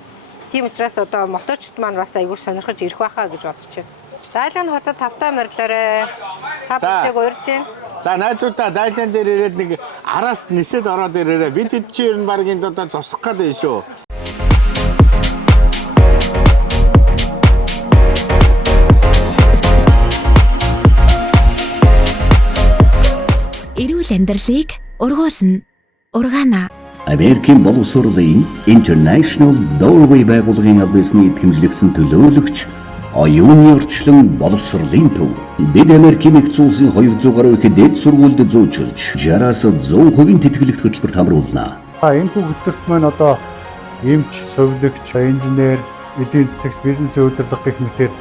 Тийм учраас одоо моточд маань бас аягүй сонирхож ирэх байхаа гэж бодож байна. Дайлан хотод тавтай морилоорой. Та бүхэнд уурж байна. За найзуудаа Дайлан дээр ирээд нэг араас нисээд ороод ирээрээ. Бид хэд чи ер нь баг энд одоо зогсох гээд байна шүү. Эрүүл амьдралыг ургуулна. Ургаана. Америкийн боловсролын International Doorway байгууллагын аль биесний итгэмжлэгсэн төлөөлөгч оюуны орчлон боловсролын төв. Бид Америкийн нэгдсэн улсын 200 гаруй их дэд сургуульд зөөчилж 60-аас 100% тэтгэлэгт хөтөлбөрт хамруулнаа. Энэ хөтөлбөрт маань одоо эмч, совилогч, инженер, эдийн засагч, бизнесийн удирдлага гэх мэтээр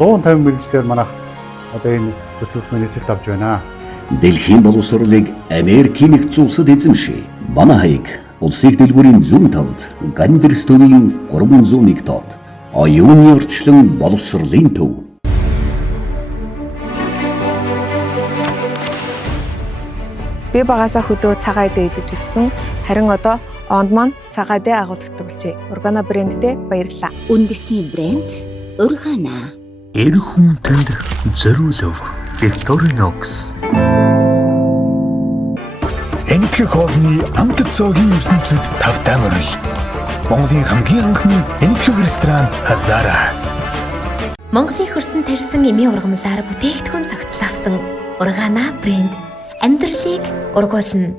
150 мэргэжлэр манайх одоо энэ хөтөлбөрт маань эзэлт авч байна. Дэлхийн боловсролыг Америкийн нэгдсэн улсад эзэмшээ. Манай хаяг улсыг дэлгүүрийн зүүн талд Гандрис төвийн 301 дот. Оюуны орчлон боловсролын төв. Би багасаа хөдөө цагаан эдээ идэж өссөн. Харин одоо онд маань цагаан эдээ агуулгадаг болжээ. Organa брэндтэй баярлалаа. Үндэсний брэнд Organa. Эр хүн танд зориулав Victorinox. Энэтхэг хоолны амт цоогийн ертөнцид тавтай морил. Монголын хамгийн анхны энэтхэг ресторан Хазара. Монголын хөрсөн тарьсан эмийн ургамлаар бүтээгдэхүүн цогцлосон Organa брэнд амьдралыг ургуулна.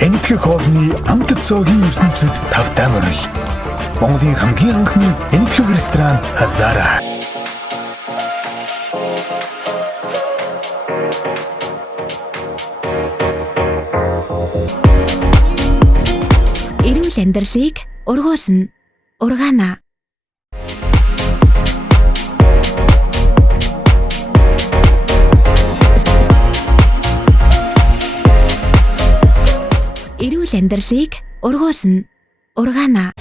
Энэтхэг хоолны амт цоогийн ертөнцид тавтай морил. Монголын хамгийн анхны энэтхэг ресторан Хазара. Эрүүл амьдралыг ургуулна. Organa. Эрүүл амьдралыг ургуулна. Organa.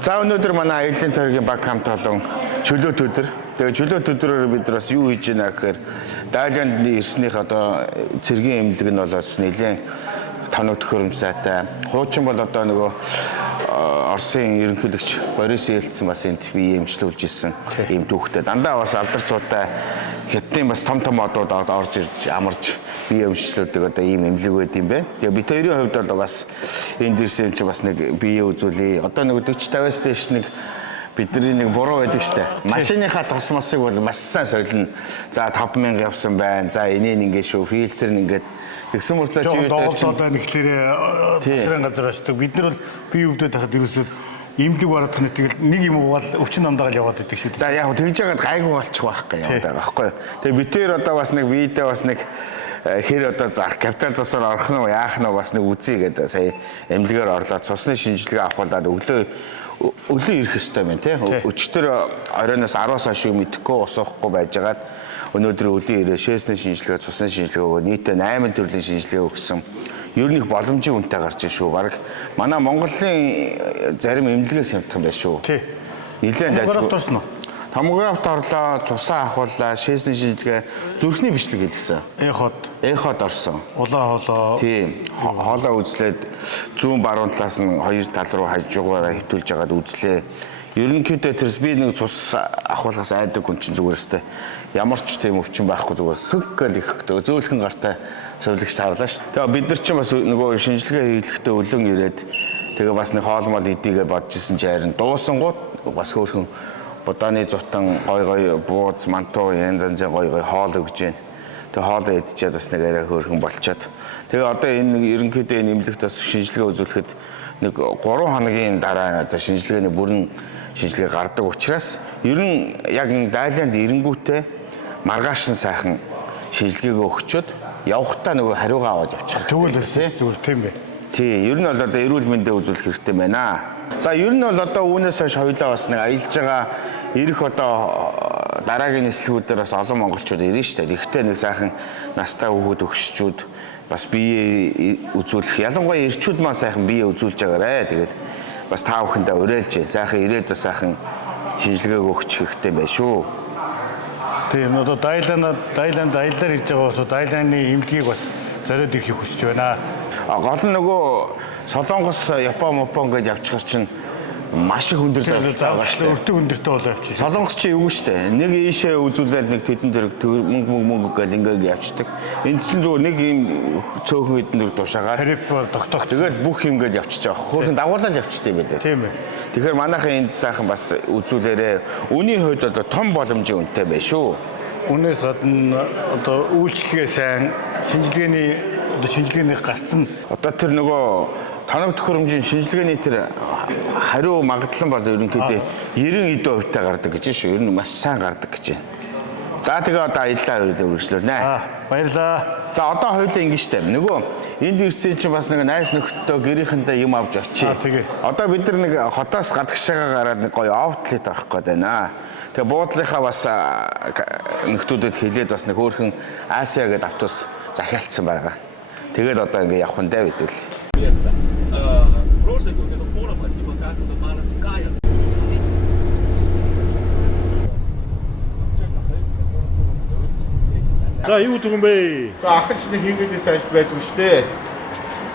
За өнөөдөр манай Аяглалын тойргийн баг хамт олон чөлөөт өдөр. Тэгээ чөлөөт өдрөөр бид нар бас юу хийж байна гэхээр Дайланд ирснийх одоо цэргийн эмнэлэг нь бол бас нэлээд тоног төхөөрөмжтэй. Хуучин бол одоо нөгөө Оросын ерөнхийлөгч Борис Ельцин бас энд бие эмчлүүлж ирсэн ийм түүхтэй. Дандаа бас алдар цуутай хятадын бас том одууд орж ирж амарч бие эмчлүүлдэг одоо ийм эмнэлэг байд юм бэ. Тэгээ бид хоёрын хувьд бол бас энд ирсэн чи бас нэг бие үзүүлээ. Одоо нэг 40-50-аас дээш нэг бидний нэг буруу байдаг штэ. Машиныхаа тосмосыг бол маш сайн солино. За 5000 явсан байна. За энэ ингэ шүү. Фильтр нь ингээд Тэгсэн мөртлөө чи доголдоо нэхлээрээ тасрын газар очдог. Бид нар бол бие өвдөд тахад ерөөсөө имлэг барах нь тэгэл нэг юм угаал өвчин намдаагаал яваад идэг шүү дээ. За яг тэгж яагаад гайгүй болчих байх гэх юм байгаа байхгүй юу. Тэгээ бид тэр одоо бас нэг биедээ бас нэг хэр одоо заах капитал цусаар орох нь яах нь бас нэг үзье гэдэг сая эмнэлгээр орлоо цусны шинжилгээ авахулаад өглөө ирэх ёстой байна тий. Өчтөр оройноос 10-аас хойш мэдэхгүй усахгүй байжгаад өнөөдөр өглөө ирээ шээсний шинжилгээ, цусны шинжилгээ өгөө нийтдээ 8 төрлийн шинжилгээ өгсөн. Ер нь их боломжийн үнэтэй гарч ийн шүү. Бараг манай Монголын зарим эмнэлгээс хямдхан байна шүү. Тий. Нилээн дайггүй. Томографт орлоо, цусаа авахулаа, шээсний шинжилгээ, зүрхний бичлэг хийлгэсэн. Эход орсон. Улаан хоолоо. Тийм. Хоолоо үзлээд зүүн баруун талаас нь хоёр тал руу хажуугаараа хөвтүүлж ягаад үзлээ. Ерөнхийдөө тэрс би нэг цус авахулахаас айдаг хүн чинь зүгээр өстэй. Ямар ч тийм өвчин байхгүй зүгээр сүггээл их зөөлхөн гартай сувлагч тарлаа шүү. Тэгээ бид нар чинь бас нөгөө шинжилгээ хийлгэхдээ өлөн ирээд тэгээ бас нэг хоолмол идийгээ бодож исэн чи харин дуусангууд бас хөөрхөн будааны зутан гой бууз мантуу янз янзын гой хоол өгж гин. Тэгээ хоолоо идчихээд бас нэг арай хөөрхөн болчиход. Тэгээ одоо энэ ерөнхийдөө энэ эмнэлэгт бас шинжилгээ үзүүлэхэд нэг 3 хоногийн дараа одоо шинжилгээний бүрэн шинжилгээ гардаг учраас ер нь яг энэ Дайланд ирэнгүүтээ маргааш нь сайхан шинжилгээгээ өгчөөд явхтаа нөгөө хариугаа аваад явчих. Тэгвэл зүгээр тийм бай. Тий, ер нь бол одоо эрүүл мэндэ үзүүлэх хэрэгтэй байна. За ер нь бол одоо үүнээс хойш хоёулаа бас нэг аялж байгаа ирэх одоо дараагийн нислэгүүдээр бас олон монголчууд ирнэ шүү дээ. Ихтэй нэг сайхан настай хүүхэд өгшчүүд бас бие үзүүлэх. Ялангуяа ирчүүд маань сайхан бие үзүүлж байгаарэ. Тэгээд бас та бүхэндээ уриалж байна. Сайхан ирээд бас сайхан шинжилгээг өгч хэрэгтэй байх шүү. Тийм одоо Дайланд аяллаар ирж байгаа бас Дайланы эмнэлгийг бас зориод ирэхийг хүсэж байна. Гол нь нөгөө Солонгос, Япон гэж явчихар чинь маш их өндөр зарцуулалт байгаа шүү дээ. Өртөг өндөртэй болоо явчих. Солонгос чи юу шүү дээ. Нэг ийшээ үзүүлээд нэг тэдэн дээр мөнгө гэж ингээд явчихдаг. Энд чинь зөв нэг ийм цөөхөн эднэр тушаагаад тариф тогтоох. Тэгээд бүх юм ингээд явчихж байгаа. Хөөрхөн дагуулаад явчихдаг юм байлээ. Тийм ээ. Тэгэхээр манайхан энд сайхан бас үзүүлээрээ үний хувьд одоо том боломжийн үнэтэй байна шүү. Үнээс гадна одоо үйлчлэгээ сайн шинжилгээний гарцсан. Одоо тэр нөгөө тоног төхөөрөмжийн шинжилгээний тэр хариу магадлан бол ерөнхийдөө 90% гардаг гэж шүү. Ер нь маш сайн гардаг гэж байна. За тэгээ одоо аяллаа үргэлжлүүлнэ. Баярлаа. За одоо хоёулаа ингэ штэ. Нөгөө энд ирсэн чинь бас нэг найз нөхдөд гэрийнхэндээ юм авч очие. Одоо бид нар нэг хотоос гадагшаагаа гараад нэг гоё аутлет орох гээд байна. Тэгээ буудлынхаа бас нөхдүүдэд хэлээд бас нэг хөөрхөн Асиа гэдэг автобус захиалцсан байгаа. Тэгээд одоо ингэ явах нь даа бидвэл. За юу түгэн бэ? За ахын ч нэг хийгээдээс ажил байдгүй шүү дээ.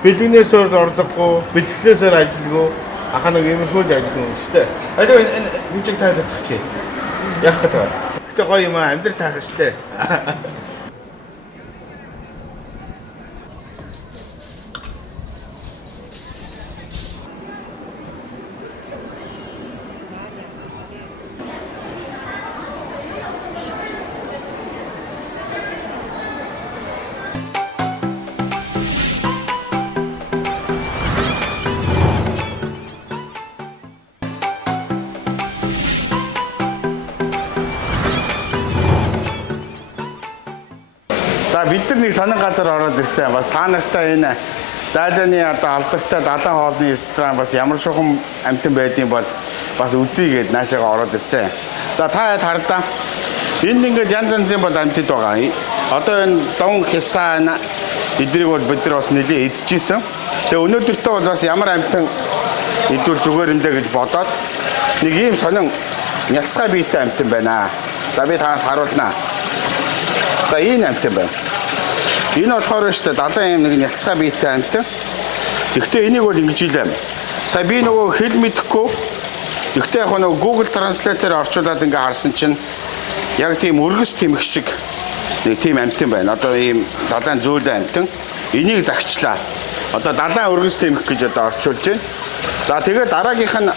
Бэлгнээсээр орлогогүй, бэлтгэлээсээр ажилгүй. Ахаа нэг иймэрхүү л ажил юм шүү дээ. Алуу энэ нэг чиг тайлах чи. Яг гэдэг. Гэтэ гоё юм аа, амьдрал сайхан шүү дээ. За бид нар нэг сонин газар ороод ирсэн. Бас та нартай энэ Дайланы одоо алдартай далайн хоолны ресторан бас ямар шугам амтан байдığım бол бас үзье гээд наашаага ороод ирсэн. За та хардаа энд ингээд янз янзын бол амтд байгаа. Одоо энэ дон хисаана эдрийг бол бид нар бас нэлээ идчихсэн. Тэгээ өнөөдөртөө бол бас ямар амтан идвэл зүгээр юм даа гэж бодоод нэг ийм сонин няцгай биетэй амтан байна. За би та харуулнаа. За энэ амтан байна. Энэ болохоор шүү дээ далайн юм нэг няцгай биетэй амтан. Гэхдээ энийг бол ингэж хийлээ. Сая би нөгөө хэл мэдэхгүй. Гэхдээ яг нөгөө Google Translate-ээр орчуулад ингээ харсан чинь яг тийм өргөс тэмх шиг нэг тийм амтан байна. Одоо ийм далайн зөөлөн амтан. Энийг загчлаа. Одоо далайн өргөс тэмх гэж одоо орчуулж байна. За тэгээд дараагийнх нь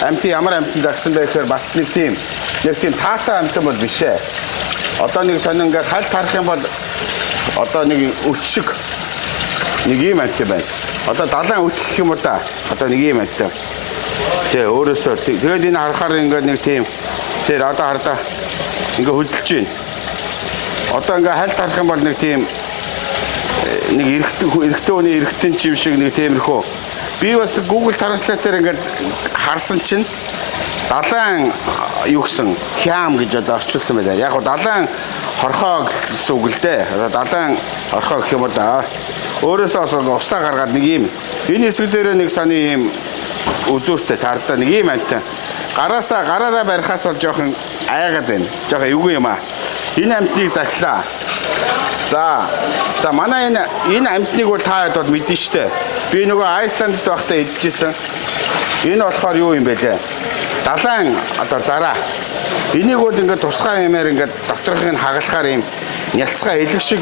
амтан ямар амтан загсан бэ гэхээр бас нэг тийм таатай амтан бол биш ээ. Одоо нэг сонин ингээ хальт харах юм бол одоо нэг өт шиг нэг юм амтан байна. Одоо далайн өт гэх юм уу да. Одоо нэг юм амтан. Тэгээ өөрөөсөө тэгээд энэ харахаар ингээ нэг тийм тэр одоо хардаа ингээ хөдөлж байна. Одоо ингээ хальт харах юм бол нэг тийм нэг эрэгтэй чим шиг нэг тиймэрхүү. Би бас Google Translate-ээр ингээ харсан чинь далайн юу гэсэн хям гэж одоо орчуулсан байлаа. Яг го далайн хорхоо гэсэн үг л дээ. Далайн хорхоо гэх юм бол да. Өөрөөсөө усаа гаргаад нэг юм. Энэ хэсэг дээр нэг сони юм үзүүртэй тардаа нэг юм амтан. Гараараа барихаас бол жоохон айгаад байна. Жоохон эвгүй юм аа. Энэ амтныг захлаа. За манай энэ амтныг бол та хэд бол мэднэ штэ. Би нөгөө Айсландд байхдаа идчихсэн. Энэ болохоор юу юм бэ лээ? Далайн одоо зараа. Энийг бол ингээд тусгай юмээр ингээд доторхыг нь хагалахаар юм нялцгай элэг шиг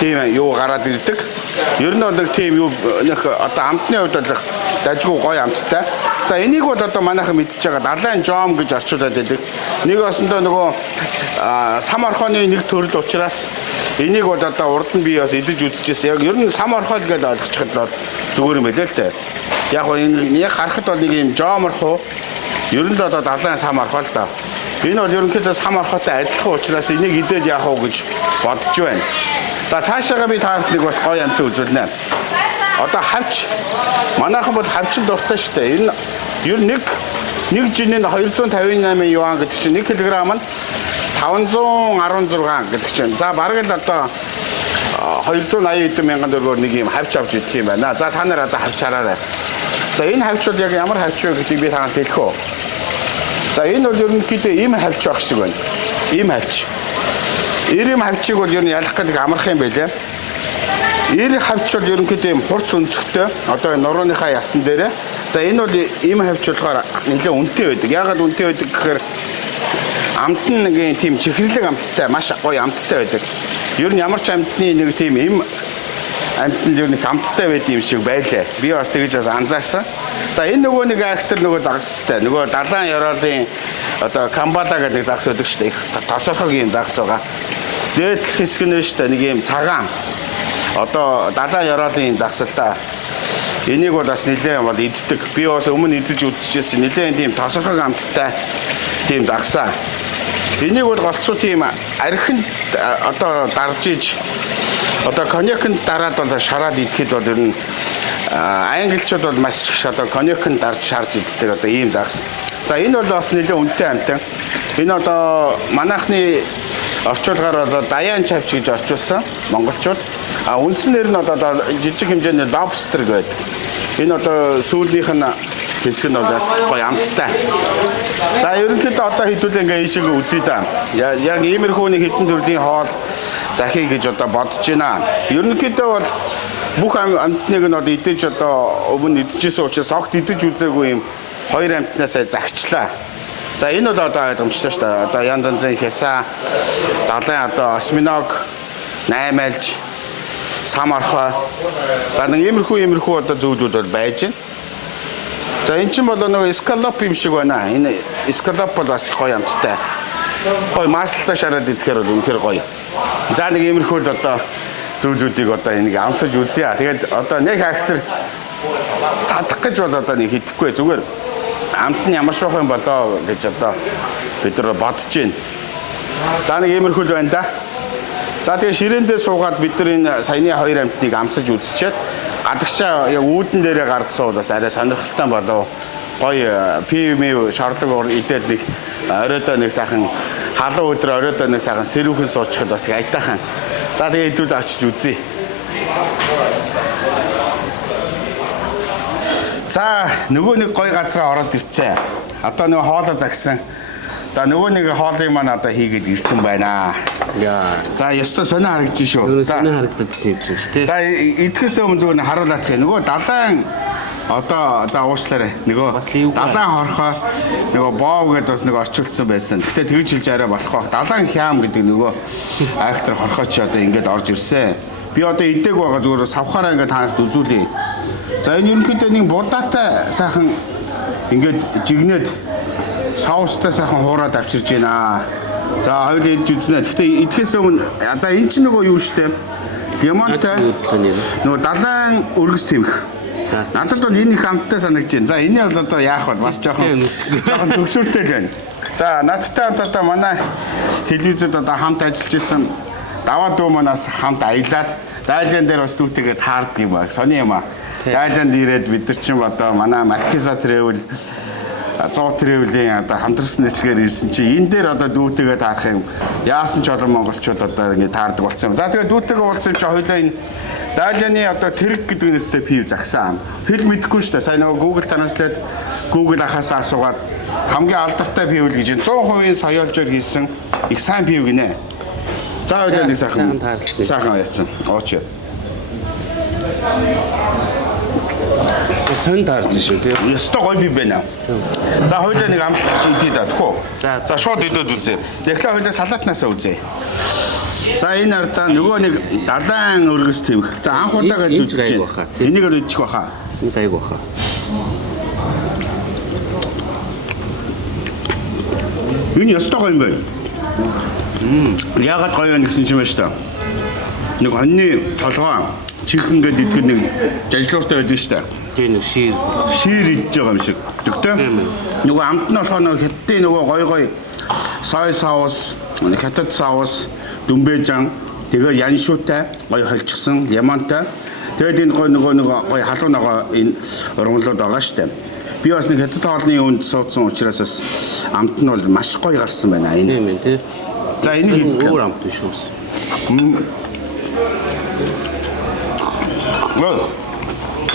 тийм юу гараад ирдэг. Ер нь бол нэг тийм юу нэг одоо амтны хувьд бол дажгүй гоё амттай. За энийг бол одоо манайхан мэдчихэж байгаа далайн жом гэж орчуулад байдаг. Нэг осондоо нөгөө сам орхооны нэг төрөл учраас энийг бол одоо урд нь би бас идэж үзчихсэн. Яг ер нь сам орхоо гэж ойлгочиход бол зүгээр юм байлээ л дээ. Яг энэ харахад бол нэг юм жом орхоо ер нь одоо далайн сам орхоо л да. Энэ бол ерөнхийдөө сам орхоотой адилхан учраас энийг идээд яах вэ гэж бодож байна. За цаашаага би таард нэг бас гоё амт үзүүлнэ. Одоо хавч манайхан бол хавчин дуртай шүү дээ. Энэ ер нь нэг жинэнд 258 юан гэдэг чинь 1 кг нь 516 гэдэг чинь. За бараг л одоо 280 мянган төгрөгөөр нэг юм хавч авч идэх юм байна. За та нар одоо хавч хараарай. За энэ хавч бол яг ямар хавч вэ гэдгийг би танад хэлэх үү. За энэ бол ерөнхийдөө им хавч байх шиг байна. Им хавч. Им хавчийг бол ер нь ялах гэдэг амарх юм байлаа. Им хавч бол ерөнхийдөө юм хурц өнцгтэй. Одоо энэ нурууныхаа ясан дээрээ. За энэ бол им хавч болохоор нэлээд үнэтэй байдаг. Яагаад үнэтэй байдаг гэхээр амт нь нэг тийм чихэрлэг амттай, маш гоё амттай байдаг. Ер нь ямар ч амтны нэг тийм им амтнд ер нь амттай байд юм шиг байлаа. Би бас тэгж анзаарсан. За энэ нөгөө нэг актер нөгөө загас штэ. Нөгөө далайн ёроолын одоо Камбала гэдэг загас өгдөг штэ. Их тосорхог юм загас байгаа. Дээдлэх хэсэг нь штэ нэг юм цагаан. Одоо далайн ёроолын загас л та. Энийг бол бас нэлээд бол иддэг. Би бас өмнө идэж үзчихсэн. Нэлээд тийм тосорхог амттай тийм загсаа. Энийг бол голцоо тийм архинд одоо дарж иж одоо коньякнд дараад бол шараад идэхэд бол ер нь англичууд бол маш их одоо коньякнд дарж шарж иддэг одоо ийм загс. За энэ бол бас нэлээд үнэтэй амтан. Энэ одоо манайхны орчуулгаар бол даяан чавч гэж орчуулсан монголчууд. А үндснээр нь одоо жижиг хэмжээний lobster гэдэг. Энэ одоо сүүлнийх нь хэсэг нь бас гоё амттай. За ерөнхийдөө одоо хэдүүлээ ингээ ийшээ үзье да. Яг иймэрхүү нэг хэдэн төрлийн хоол захий гэж одоо бодож байна. Ерөнхийдөө бол бүх амтныг нь одоо идэж одоо өмнө идчихсэн учраас огт идэж үзээгүй юм хоёр амтнаас загчлаа. За энэ бол одоо ойлгомжтой шүү дээ. Одоо янз янзын хясаа, далайн одоо осьминог, наймайлж, сам орхой. За нэг иймэрхүү одоо зүйлүүд бол байж байна. За энэ чинь бол нөгөө скалоп юм шиг байна. Энэ скалоп бол бас гоё амттай. Гоё маслтай шараад идэхээр бол үнэхээр гоё. За нэг иймэрхүү л одоо зүйлүүдийг одоо энийг амсаж үзье. Тэгээд одоо нэг актер цадах гэж бол одоо нэг хийхгүй зүгээр амт нь ямар шоох юм болоо гэж одоо бид нар бодож байна. За нэг иймэрхүү л байна да. За тэгээ ширээндээ суугаад бид нар энэ саяны хоёр амтныг амсаж үзчихэд гадагшаа яг үүдэн дээрээ гард суул бас арай сонирхолтой болов. Гоё пивмив шорлог идээд нэг оройдоо нэг сайхан халуун өдөр оройдоо нэг сайхан сэрүүхэн суучихад бас айтайхан. За тэгээ хэдүүл авчиж үзье. За нөгөө нэг гоё газараа ороод ирцээ. Одоо нөгөө хоолоо загсан. За нөгөө нэг хоолыг маань одоо хийгээд ирсэн байна. За ёстой сонио харагдаж шүү. Сонио харагдчихсан юм чинь тий. За идэхээс өмнө зүгээр харуулаад хэ. Нөгөө далайн одоо за уучлаарай. Нөгөө далайн хорхоо нөгөө боов гэдээ бас нэг орчуулсан байсан. Гэтэ тэгж хэлж арай болох байх. Далайн хям гэдэг нөгөө актер хорхооч одоо ингээд орж ирсэн. Би одоо идээг байгаа зүгээр савхаараа ингээд танарт үзүүлье. За энэ ерөнхийдөө нэг будаатай сайхан ингээд жигнээд соустай сайхан хуураад авчирж байна. За хоёул идэж үзнэ. Гэхдээ идэхээс өмнө за эн чинь нөгөө юу штэ? Лимонтой. Нөгөө далайн өргөс тэмх. Надад бол энэ их амттай санагдаж байна. За энэ бол одоо яах вэ? Бас жоохон төгшөлтэй байна. За надтай одоо манай телевизэд одоо хамт ажиллаж исэн даваа дүү манаас хамт аялаад дайлан дээр бас дүүтэйгээ таардаг юм баг. Сони юм аа. Дайланд ирээд бид нар чинь одоо манай Marquesa Travel 100 travel-ийн одоо хамтарсан нэслэгээр ирсэн чи энэ дээр одоо дүүтэйгээ таарах юм. Яасан ч олон монголчууд одоо ингэ таардаг болсон юм. За тэгээд дүүтэйгээ уулзсан чи хоёулаа энэ Дайланы одоо тэрэг гэдэг нэртэй пив загсан. Хэл мэдэхгүй шүү дээ. Сайн нөгөө Google Translate Google ахаасаа асуугаад хамгийн алдартай пив л гэж 100% соёолжоор хийсэн их сайн пив гинэ. За хоёулаа нэг сайхан таарлаа. Сайхан яцсан. Ооч. Сон таарч шүү тийм. Ёстой гоё би байна. За хоёулаа нэг амт идээд тахгүй. За шууд идээд үзье. Эхлээ хоёулаа салаатнаасаа үзье. За энэ ардаа нөгөө нэг далайн өргөс тэмх. За анх удаага үзэж байна. Энийг л идчих баха. Энэ гайг баха. Энэ ёстой гоё юм байна. Яагаад гоё вэ гэсэн юм байна шүү дээ. Нэг хоньны толгой чих ингээд идэхэд нэг жажлууртай байдаг шүү дээ. Тэгээ нэг шир идэж байгаа юм шиг. Тэгтээ нөгөө амт нь болохоор нөгөө хятадын нөгөө гоё сой соус, хятад соус, дүмбэжан, тэгээ яншуутай гоё холчихсан лимонтой. Тэгээд энэ нөгөө гоё халуун нөгөө энэ ургамлууд байгаа шүү дээ. Би бас нэг хятад хоолны үнд суудсан учраас бас амт нь бол маш гоё гарсан байна энэ. Тийм ээ тий. За энийг өөр амт биш үс.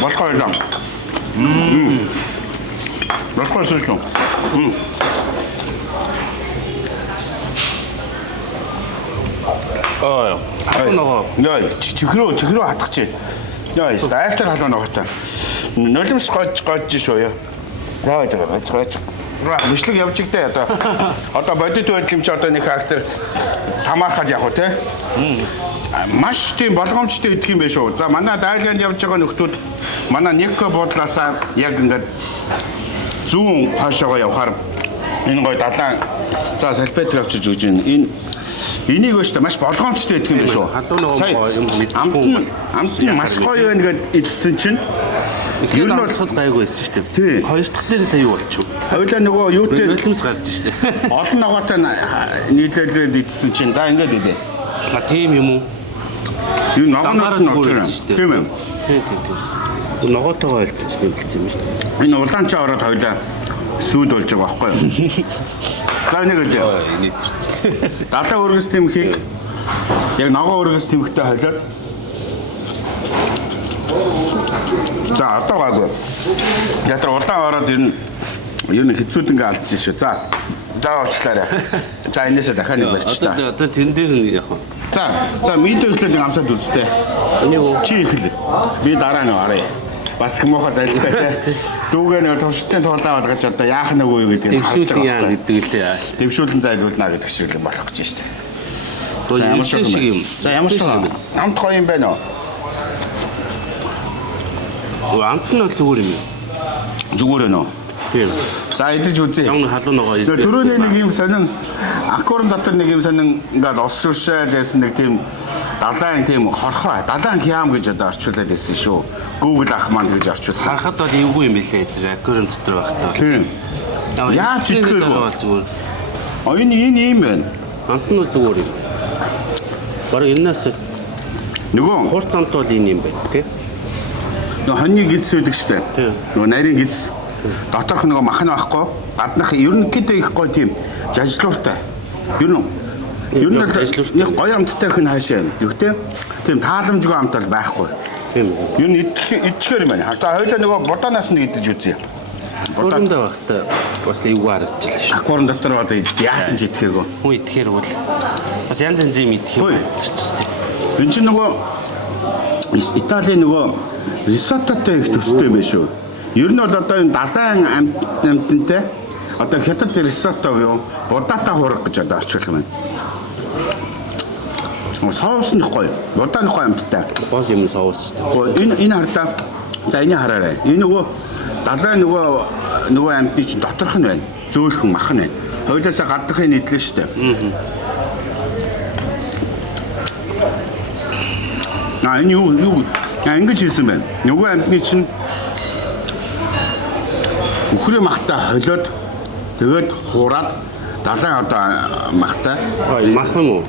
Болохоор юм. Болохоор сүүлэн. Халуун ногоо. Яа, чихрөө хатгач. Яа, айфтар халуун ногоотой. Нулимс гож шүү яа. Гож. Мишлэг явж игдээ одоо. Одоо бодит байдал юм чи одоо нэг актер самаархад явах уу те. Маш тийм болгоомжтой идэх юм биш үү. За манай Дайланд явж байгаа нөхдүүд манай Нико бодлаасаа яг ингээд зүүн хаашаага явахаар энэ гой далайн за салбет авчиж өгч байна. Энийг өштэй маш болгоомжтой идэх юм биш үү. Амт нь маш гоё байна гэд идсэн чинь ер нь болцоход гайгүй байсан шүү дээ. Хоёр дахь дээрээс аюу болчихв. Хоёулаа нөгөө юутэй нулимс гарч штэ. Олон ногоотой нийлүүлээд идсэн чинь за ингээд идэ. Тийм юм уу? Юу ногоонод нь очроо. Тийм ээ. Тийм. Ногоотойгоо ойлцож нэмэлцсэн юм шүү дээ. Энэ улаан чаа ороод хоёулаа сүйд болж байгаа байхгүй юу? За нэг үдээ. Далайн өргөс тэмхийг яг ногоон өргөс тэмхтэй холиод. За одоо гайгүй. Ятар улаан ороод ер нь хэцүүд ингээ алдчих шүү. За очлаарай. За энэсээ дахиад нэг барьч та. Одоо тэрэн дээр нь яг. За минь төглөөд амсаад үзтээ. Энийг чи ихэл. Би дараа нь арай. Бас хэмээх зайлтай те. Дүүгээ нэг төвшөлтийн туулаа болгож одоо яах нэг үе гэдэг нь дэвшүүлэн яа гэдэг лээ. Дэвшүүлэн зайлуулна гэдэг шиг юм болох гэж штэ. Ямар шиг юм. За ямар шиг юм. Амт гоё юм байна уу? Амт нь бол зүгээр юм. Зүгээр ээ нөө. Тийм. За идэж үзье. Ямар халуун ногоо идэж. Төрөний нэг юм сонин аквариум дотор нэг юм сонин ингээд ус шүршээлсэн нэг тийм далайн тийм хорхоо далайн хям гэж одоо орчуулад байсан шүү. Google ах маань гэж орчуулсан. Харахад бол эвгүй юм билээ тэр аквариум дотор байхдаа. Тийм. Яаж итгэв бол зүгээр. Энэ юм байна. Амт нь зүгээр юм. Бараг энэс нөгөө хурц амт бол энэ юм байна тий. Нөгөө хоньны гидс үүдэг штэ. Нөгөө нарийн гидс. Доторх нөгөө махна байхгүй. Гаднах ерөнхийдөө их гоё тийм жажлууртай. Ер нь нэг гоё амттай хүн хаашаа. Тэгтээ тийм тааламжгүй амт бол байхгүй. Тийм. Ер нь идчихээр юм байна. За хоёулаа нөгөө будаанаас нь идэж үзье. Будаа байхдаа бас эвгүй харагдчихлаа шүү. Аквариум дотор одоо идсэн яасан ч идэхээгүй. Хүн идэхээр бол бас янз янзын юм идэх юм болчихсон. Энэ чинь нөгөө Италийн нөгөө рисоттотой их төстэй юм биш үү? Ер нь бол одоо энэ далайн амтантай одоо хятад рисотто юу будаатай хуурга гэж одоо орчуулах юм байна. Соус нь гоё. Будаа нь гоё амттай. Гол юм соус шүү дээ. Энэ хардаа за энийг хараарай. Энэ нөгөө далайн нөгөө амтны чинь доторх нь байна. Зөөлхөн мах нь байна. Хоёулаасаа гаднахыг нийтлээ шүү дээ. Энэ юу ингэж хийсэн байна. Нөгөө амтны чинь үхрээ махтай холиод тэгээд хуураад далайн одоо махтай. Мах юм уу?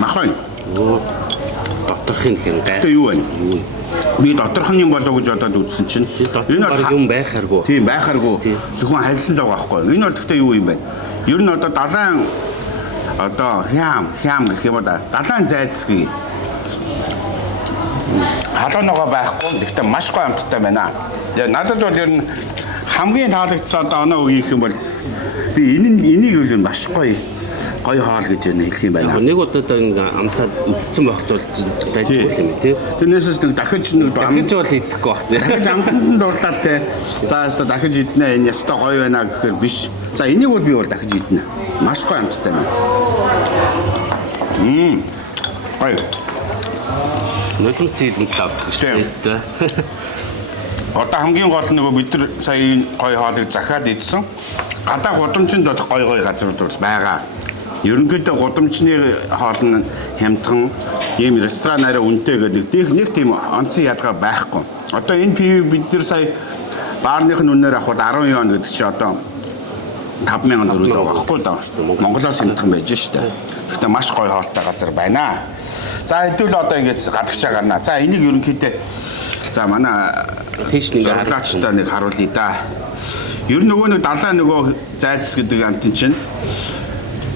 Мах байна. Доторхын юм гай. Тэ юу байна? Би доторхон юм болоо гэж бодоод үзсэн чинь энэ бол юм байхааргүй. Тийм байхааргүй. Зөвхөн хальсан л байгаа байхгүй. Энэ бол гэхдээ юу юм бэ? Ер нь одоо далайн одоо хям гэх юм да. Далайн зайцгийн халуун ногоо байхгүй. Гэхдээ маш гоё амттай байна. Яг надад бол ер нь хамгийн таалагдсан одоо оноо үеийнх юм бол би энийг үл маш гоё хоол гэж хэлэх юм байна. Нэг удаа ингээ амсаад үдцсэн байхад бол дайжгүй юм тий. Тэрнээсээс нэг дахиж бол идэхгүй бах тий. Дахиж амтанд дурлаад те. За яста дахиж иднэ энэ яста гоё байна гэхээр биш. За энийг бол би бол дахиж иднэ. Маш гоё амттай байна. Гоё. Нулимс цэглэмтэл авдаг шүү дээ. Одоо хамгийн гол нь нөгөө бид нар сая энэ гоё хоолыг захиад идсэн. Гадаа гудамжинд болох гоё газрууд бол байгаа. Ерөнхийдөө гудамжны хоол нь хямдхан ийм ресторанаараа үнэтэй гэдэг нэг тийм онцгой ядгаа байхгүй. Одоо энэ пив бид нар сая баарных нь үнээр авахд 10 юан гэдэг чи одоо 5,000 төгрөг авахгүй л байна. Монголоос хямдхан байж штэ. Гэхдээ маш гоё хоолтой газар байна. За хэдүүл одоо ингэж гадагшаа гарнаа. За энийг ерөнхийдөө за манай тийш нэг хараачтай нэг харуулъя да. Ер нь нөгөө нэг далайн нөгөө зайц гэдэг амтэн чинь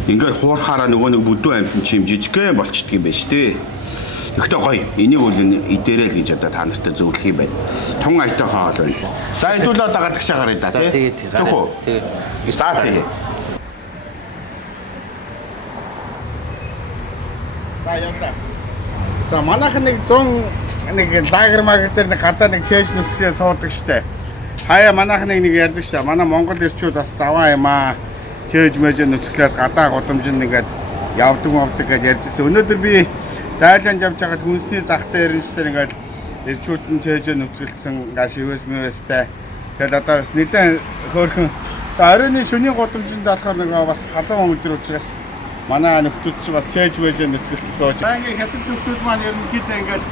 ингээд хуурхаараа нөгөө нэг бүдүүн амтэн чим жижигхэн болчдөг юм байна шүү дээ. Ихтэй гоё. Энийг бол идэрэл гэж одоо та нартай зөвлөх юм байна. Тун аятай хоол байна. За хэдүүл одоо гадагшаа гаръя да тий. Тэгээд. За тэгээ. За явлаа. За манайхан нэг 100 нэг дагер магер дээр нэг гадаа нэг чэйж нүсгээ суудаг штэ. Хаяа манайхан нэг ярьдаг штэ. Манай Монгол ирчүүд бас заваа юм аа. Чэйж мэйж нүсгэлээд гадаа годомжинд ингээд явдаг гэж ярьжсэн. Өнөөдөр би Тайланд явж байгаад хүнсний зах дээр ингээд ирчүүд нь чэйж нүсгэлсэн ингээд шивэс мэвэстэй. Тэгэл одоо бас нэлээд хөөрхөн оройны шөнийн годомжинд болохоор нэг бас халуун өдөр учраас манай нөхдүүд ч бас чэйж мэйж нүсгэлсэн сууж. Ингээ хятад нөхдүүд маань ерөнхийдөө ингээд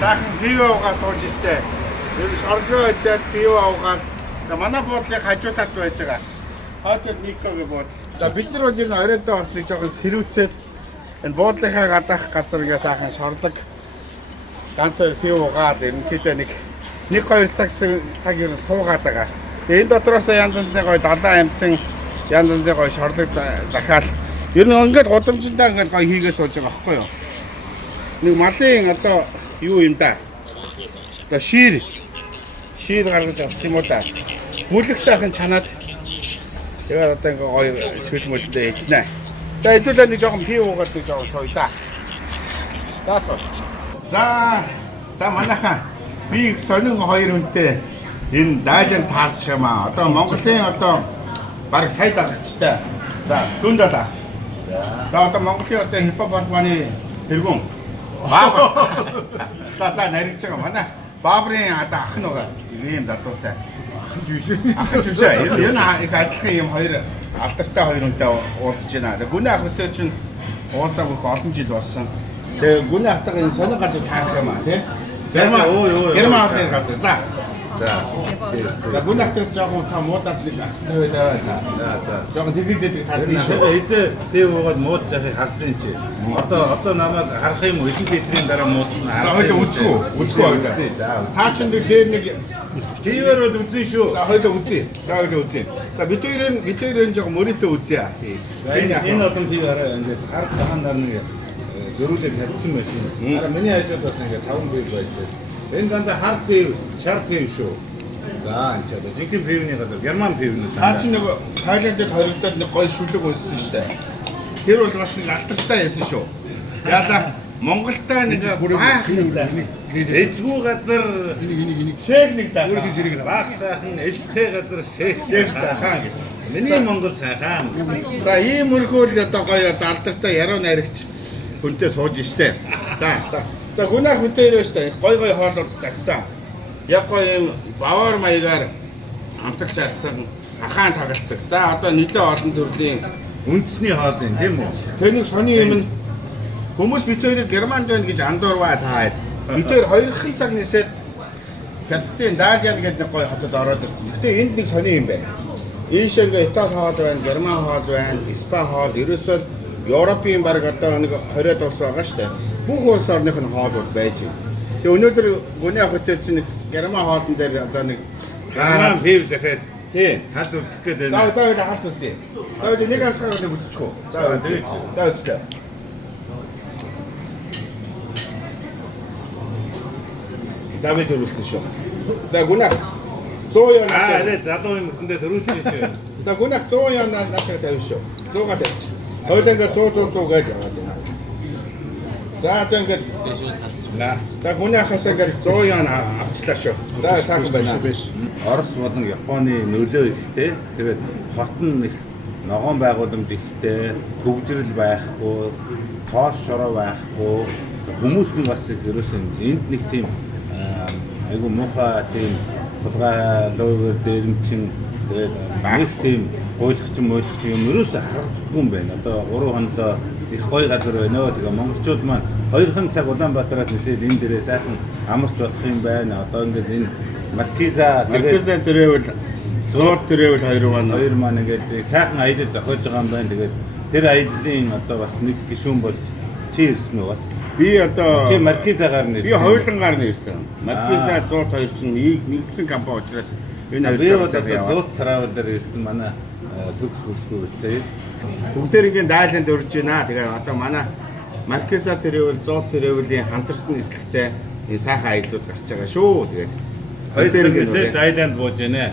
заахан пив уугаа сууж штэ. Ер нь шорлоо идээд пив уугаад манай буудлыг хажуудаад байж байгаа. Хотел Никогийн буудал. За бид нар бол ер нь оройдоо бас нэг жоохон сэрүүцээд энэ буудлынхаа гадаах газар ингээ сайхан шорлог ганц хоёр пив уугаад ерөнхийдөө нэг 1-2 цаг ер нь суугаад байгаа. Тэгээ энэ дотроос янз янзын гоё далайн амтан янз янзын гоё шорлог захаал ер нь ингээд годомжиндаа ингээд гоё хийгээ сууж байгаа байхгүй юу? Нэг малын одоо юу юм да? Одоо шир гаргаж авсан юм уу да? Бүлэг сайхан чанаад тэгээд одоо ингээ гоё сүл мөлдөө ээжнэ. За хэдүүлээ нэг жоохон пив уугаад нэг жоохон сууя да. За суу. За манайхаа би сонин хоёр хүнтэй энэ Тайланд таарч юмаа. Одоо Монголын одоо бараг сая дагагчтай. За дүндээ да. За одоо Монголын одоо хипхоп албаны тэргүүн Баабар. За наригч байгаа манай Баабрын одоо ах нь байгаа. Ийм залуутай. Ах нь жүшээ. Ер нь их адилхан юм хоёр алдартай хоёр хүнтэй уулзж байна. Гүний ах хөтөө чинь уулзаагүй олон жил болсон. Тэгээ гүний ахтайгаа энэ сонин газар таарах юм аа тий. Герман газар. За гүний ахтай жоохон та муудаад нэг акцент байлаа. За. Жоохон тэгэдэдэг харсан шүү. Эзээ пив уугаад мууд захыг харсан чи. Одоо намайг харах юм уу? Эдэн петрийн дараа мууд. За хоёул үзгүй байлаа. Та чинь дээр нэг пивээр үзэн шүү. За хоёул үзье. За бид хоёрын жоохон мөрөдөө үзье. Энэ одоо пив арай ингээд хар цагаан нар нэг зөрүүлээд тавьсан байсан. Хараа миний хажууд бас ингээд 5 пив байлаа. Энэ дандаа хар пив, шар пив шүү. За энэ ч одоо жинхэнэ пивний гадар герман пивнүүд. Та чинь нэг Тайландд хоригдоод нэг гоё шүлэг унссан шүү дээ. Тэр бол бас нэг алдартай байсан шүү. Яалаа Монголтай нэг баах эзгүй газар шээг нэг сайхан. Баах сайхан, эстэй газар шээг сайхан гэж. Миний Монгол сайхан. За ийм мөрхөл одоо гоё алдартай яруу найрагч хүнтэй сууж штэ. За гүнах хүнтэй штэ. Гоё хоолоор загсан. Яг гоё юм бавар маягаар амталж арсан ахаан тагалцаг. За одоо нэлээд олон төрлийн үндэсний хоол юм тийм үү? Тэнийг сони юм хүмүүс бид хоёрыг Германд байна гэж андуурваа таад. Бид хоёр хоёрхан цаг нисээд Хятадын Тайланд гэдэг нэг гоё хотод ороод ирсэн. Гэтэ энд нэг сони юм байна. Ийш ингээ Итали хоол байна, Герман хоол байна, Испани хоол, ерөөсөө Европын баг одоо нэг 20-од улс байгаа шүү дээ. Бүх улс орных нь хоолууд байж байна. Тэгээ өнөөдөр гүний ах хөтөр чинь Герман хоолн дээр одоо нэг Герман пив дахиад тийм хад үзэх гээд байна. За хад үзье. За нэг анцгаар нэг үзчихв. За үзлээ. За бид дөрүүлсэн шүү. За гүнах 100 яа. Арай залуу юм гэсэндээ дөрүүлсэн шүү. За гүнах 100 яа наашаа тавь шүү. 100-аар тавьчих. Хоёул ингээд 100 гэж яваад байна. За одоо ингээд за гүний ахаас ингээд 100 яа авчлаа шүү. За сайхан байна. Орос болон Японы нөлөө ихтэй. Тэгээд хот нь их ногоон байгууламж ихтэй, төгжрөл байхгүй, тоос шороо байхгүй. Хүмүүс нь бас ерөөсөн энд нэг тийм айгу муухай тийм тулгай ловер дээрмчин тэгээд нэг тийм гуйлахчин юм ерөөсө харагддаггүй юм байна. Одоо 3 хонлоо их гоё газар байна. Тэгээ монголчууд маань 2 цаг Улаанбаатараас нисээд энэ дээрээ сайхан амарч болох юм байна. Одоо ингээд энэ Маркиза төрөөл зуут төрөөл хоёр маань ингээд сайхан аялал зохиож байгаа юм байна. Тэгээд тэр аяллаа одоо бас нэг гишүүн болж чи ирсэн үү бас? Би одоо чи Маркизагаар нэрсэн. Би хоёулангаар нэрсэн. Маркиза 102 чинь нэгдсэн компани учраас энэ хоёр зуут травелдер ирсэн манай төгс хүсгүй үү. Бүгдээрийн Тайланд урж байна. Тэгээ одоо манай Маркиза төрөөл зуут төрөөлийн хамтарсан нислэгтэй энэ сайхан аяллууд гарч байгаа шүү. Тэгээд хоёулангаар Тайланд бууж байна.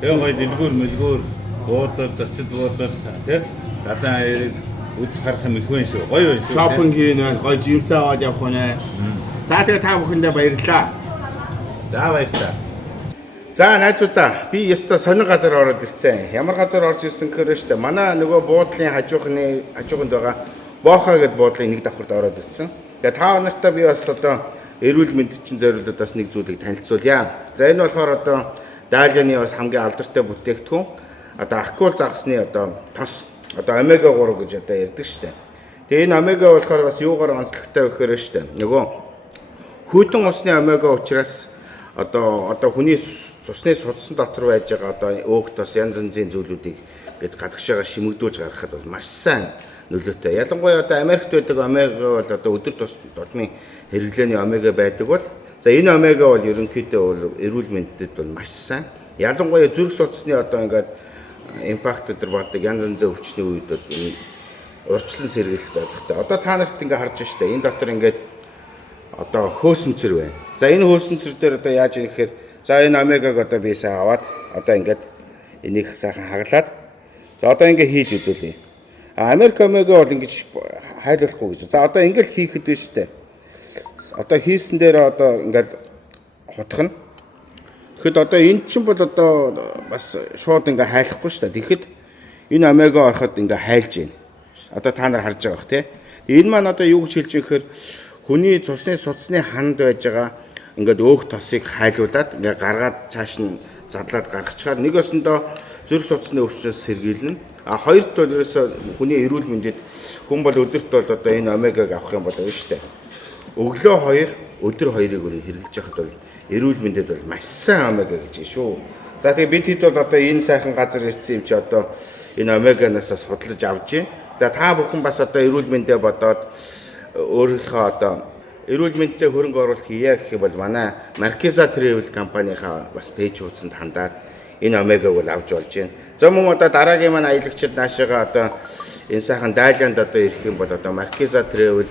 Тэгээ гоё дэлгүүр мэлгүүр буудал зочид буудал тий. Гадаа Үд харах юм их байна шүү. Гоё байна шүү. Шопинг хийн, гоё жимс аваад явах нь. За тэгээ та бүхэндээ баярлалаа. За баярлалаа. За найзуудаа би ёстой сонин газар ороод ирсэн. Ямар газар орж ирсэн гэхээр штэ манай нөгөө буудлын хажууханд байгаа Боха гэдэг буудлын нэг давхарт ороод ирсэн. Тэгээ та нартай би бас одоо эрүүл мэндийн зориулаад бас нэг зүйлийг танилцуулъя. За энэ болохоор одоо Дайланы бас хамгийн алдартай бүтээгдэхүүн. Одоо акул загсны одоо тос одоо омега 3 гэж одоо ярьдаг штэ. Тэгээ энэ омега болохоор бас юугаар онцлогтой гэхээр штэ. Нөгөө хүйтэн усны омега учраас одоо хүний цусны судсан дотор байж байгаа одоо өөх тос янз янзын зүйлүүдийг гэж гадагшаага шимэгдүүлж гаргахад бол маш сайн нөлөөтэй. Ялангуяа одоо Америкт байдаг омега бол одоо өдөр тутмын хэрэглээний омега байдаг бол за энэ омега бол ерөнхийдөө бол эрүүл мэндэд бол маш сайн. Ялангуяа зүрх судасны одоо ингээд импакт өдр болдог янз янзын өвчний үед урьдчилан сэргийлэх зорилготой. Одоо та нарт ингээд харж байна шүү дээ. Энэ дотор ингээд одоо хөөсөнцөр байна. За энэ хөөсөнцөр дээр одоо яаж ийм гэхээр за энэ омегаг одоо би сайн аваад одоо ингээд энийг сайхан хаглаад за одоо ингээд хийж үзүүлье. Америк омега бол ингэж хайлуулахгүй гэж. За одоо ингээд хийхэд байна шүү дээ. Одоо хийсэн дээр одоо ингээд хотхно. Тэгэхэд одоо эн чинь бол одоо бас шууд ингээд хайлахгүй шүү дээ. Тэгэхэд энэ омега ороход ингээд хайлж байна. Одоо та нар харж байгаа бох тий. Энэ маань одоо юу гэж хэлж байгаа гэхээр хүний цусны судасны ханд байж байгаа ингээд өөх тосыг хайлуулад ингээд гаргаад цааш нь задлаад гаргачихаар нэг өсөндөө зүрх судасны өвчнөөс сэргийлнэ. А хоёрт бол ерөөсөө хүний эрүүл мэндэд хүн бол өдөрт бол одоо энэ омегаг авах юм бол байна шүү дээ. Өглөө 2, өдөр 2-ыг хэрэглэж яхад бол эрүүл мэндэд бол маш сайн омега гэж шүү. За тэгээ бид хэд бол одоо энэ сайхан газар ирсэн юм чи одоо энэ омеганаас судалж авч байна. За та бүхэн бас одоо эрүүл мэндэ бодоод өөрийнхөө одоо эрүүл мэндтэй хөрөнгө оруулалт хийе гэх бол манай Marquesa Travel компанийнхаа бас пэйж хуудсанд хандаад энэ омегаг бол авч болж байна. За мөн одоо дараагийн маань аялагчид наашаага одоо энэ сайхан Дайланд одоо ирэх юм бол одоо Marquesa Travel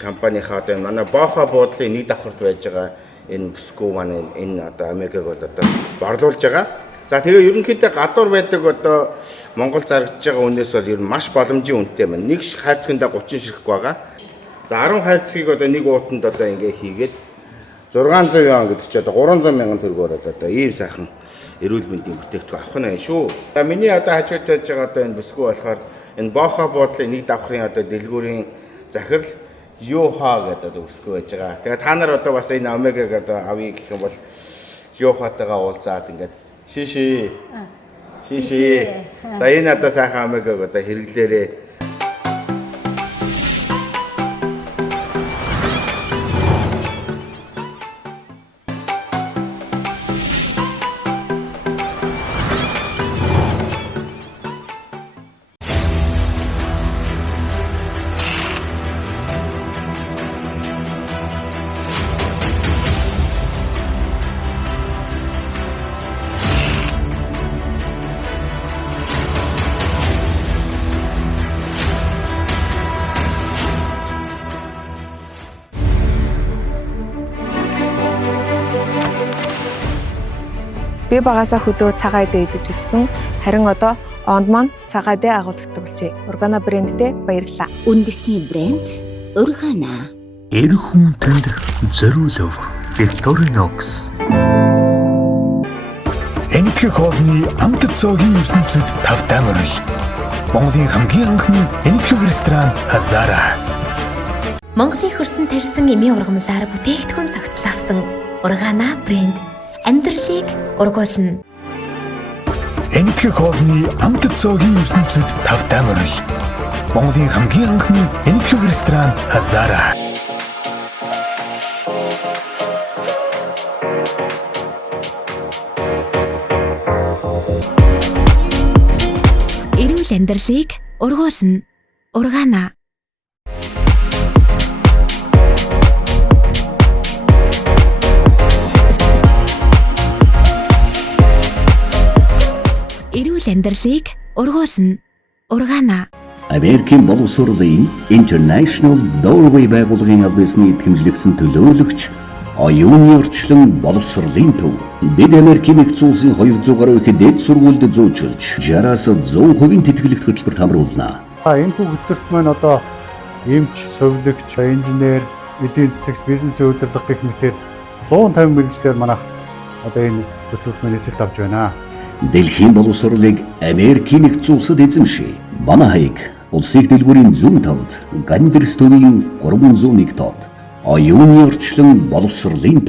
компанийнхаа одоо манай Боха буудлын нэг давхарт байж байгаа энэ бүсгүй маань энэ одоо омегаг бол одоо борлуулж байгаа. За тэгээ ерөнхийдөө гадуур байдаг одоо Монгол зарагдж байгаа үнээс бол ер нь маш боломжийн үнэтэй байна. Нэг хайрцагтаа 30 ширхэг байгаа. За 10 хайрцгийг одоо нэг уутанд одоо ингээ хийгээд 600 юан гэдэг чи одоо 300 мянган төгрөгөөр одоо ийм сайхан эрүүл мэндийн бүтээгдэхүүн авах нь шүү. За миний одоо хажууд байж байгаа одоо энэ бүсгүй болохоор энэ Боха буудлын нэг давхрын одоо дэлгүүрийн захирал Юха гэдэг одоо бүсгүй байж байгаа. Тэгээ та нар одоо бас энэ омегаг одоо авъя гэх юм бол Юхатайгаа уулзаад ингээд шиши. За энэ одоо сайхан омегаг одоо хэрэглээрээ. Би багасаа хөдөө цагаан эдээ идэж өссөн. Харин одоо онд маань цагаан эдээ агуулгадаг болжээ. Organa брэндтэй баярлалаа. Үндэсний брэнд Organa. Эр хүн тэнд зориулв Victorinox. Энэтхэг хоолны амт цогийн ертөнцид тавтан орил. Монголын хамгийн анхны энэтхэг ресторан Хазара. Монголын хөрсөн тарьсан эмийн ургамлаар бүтээгдэхүүн цогцлосон Organa брэнд амьдралыг ургуулна. Энэтхэг хоолны амт цогийн ертөнцид тавтан орил. Монголын хамгийн анхны энэтхэг ресторан Хазара. Эрүүл амьдралыг ургуулна. Organa. Эрүүл амьдралыг ургуулна. Organa. Америкийн боловсролын International Doorway байгууллагын аль биесний итгэмжлэгсэн төлөөлөгч оюуны орчлон боловсролын төв. Бид Америкийн нэгдсэн улсын 200 гаруй их дээд сургуульд зөөчилж 60-аас 100% тэтгэлэгт хөтөлбөрт хамруулна. Энэ хөтөлбөрт маань одоо эмч, совилогч, инженер, эдийн засагч, бизнесийн удирдлага гэх мэтээр 150 мэргэжлэр манайх одоо энэ хөтөлбөрт эзэлт авч байна. Дэлхийн боловсролыг Америкийн нэгдсэн улсад эзэмшиж, манай хаяг улсыг дэлгүүрийн зүүн талд Гандерс төвийн 301 дот оюуны орчлон боловсролын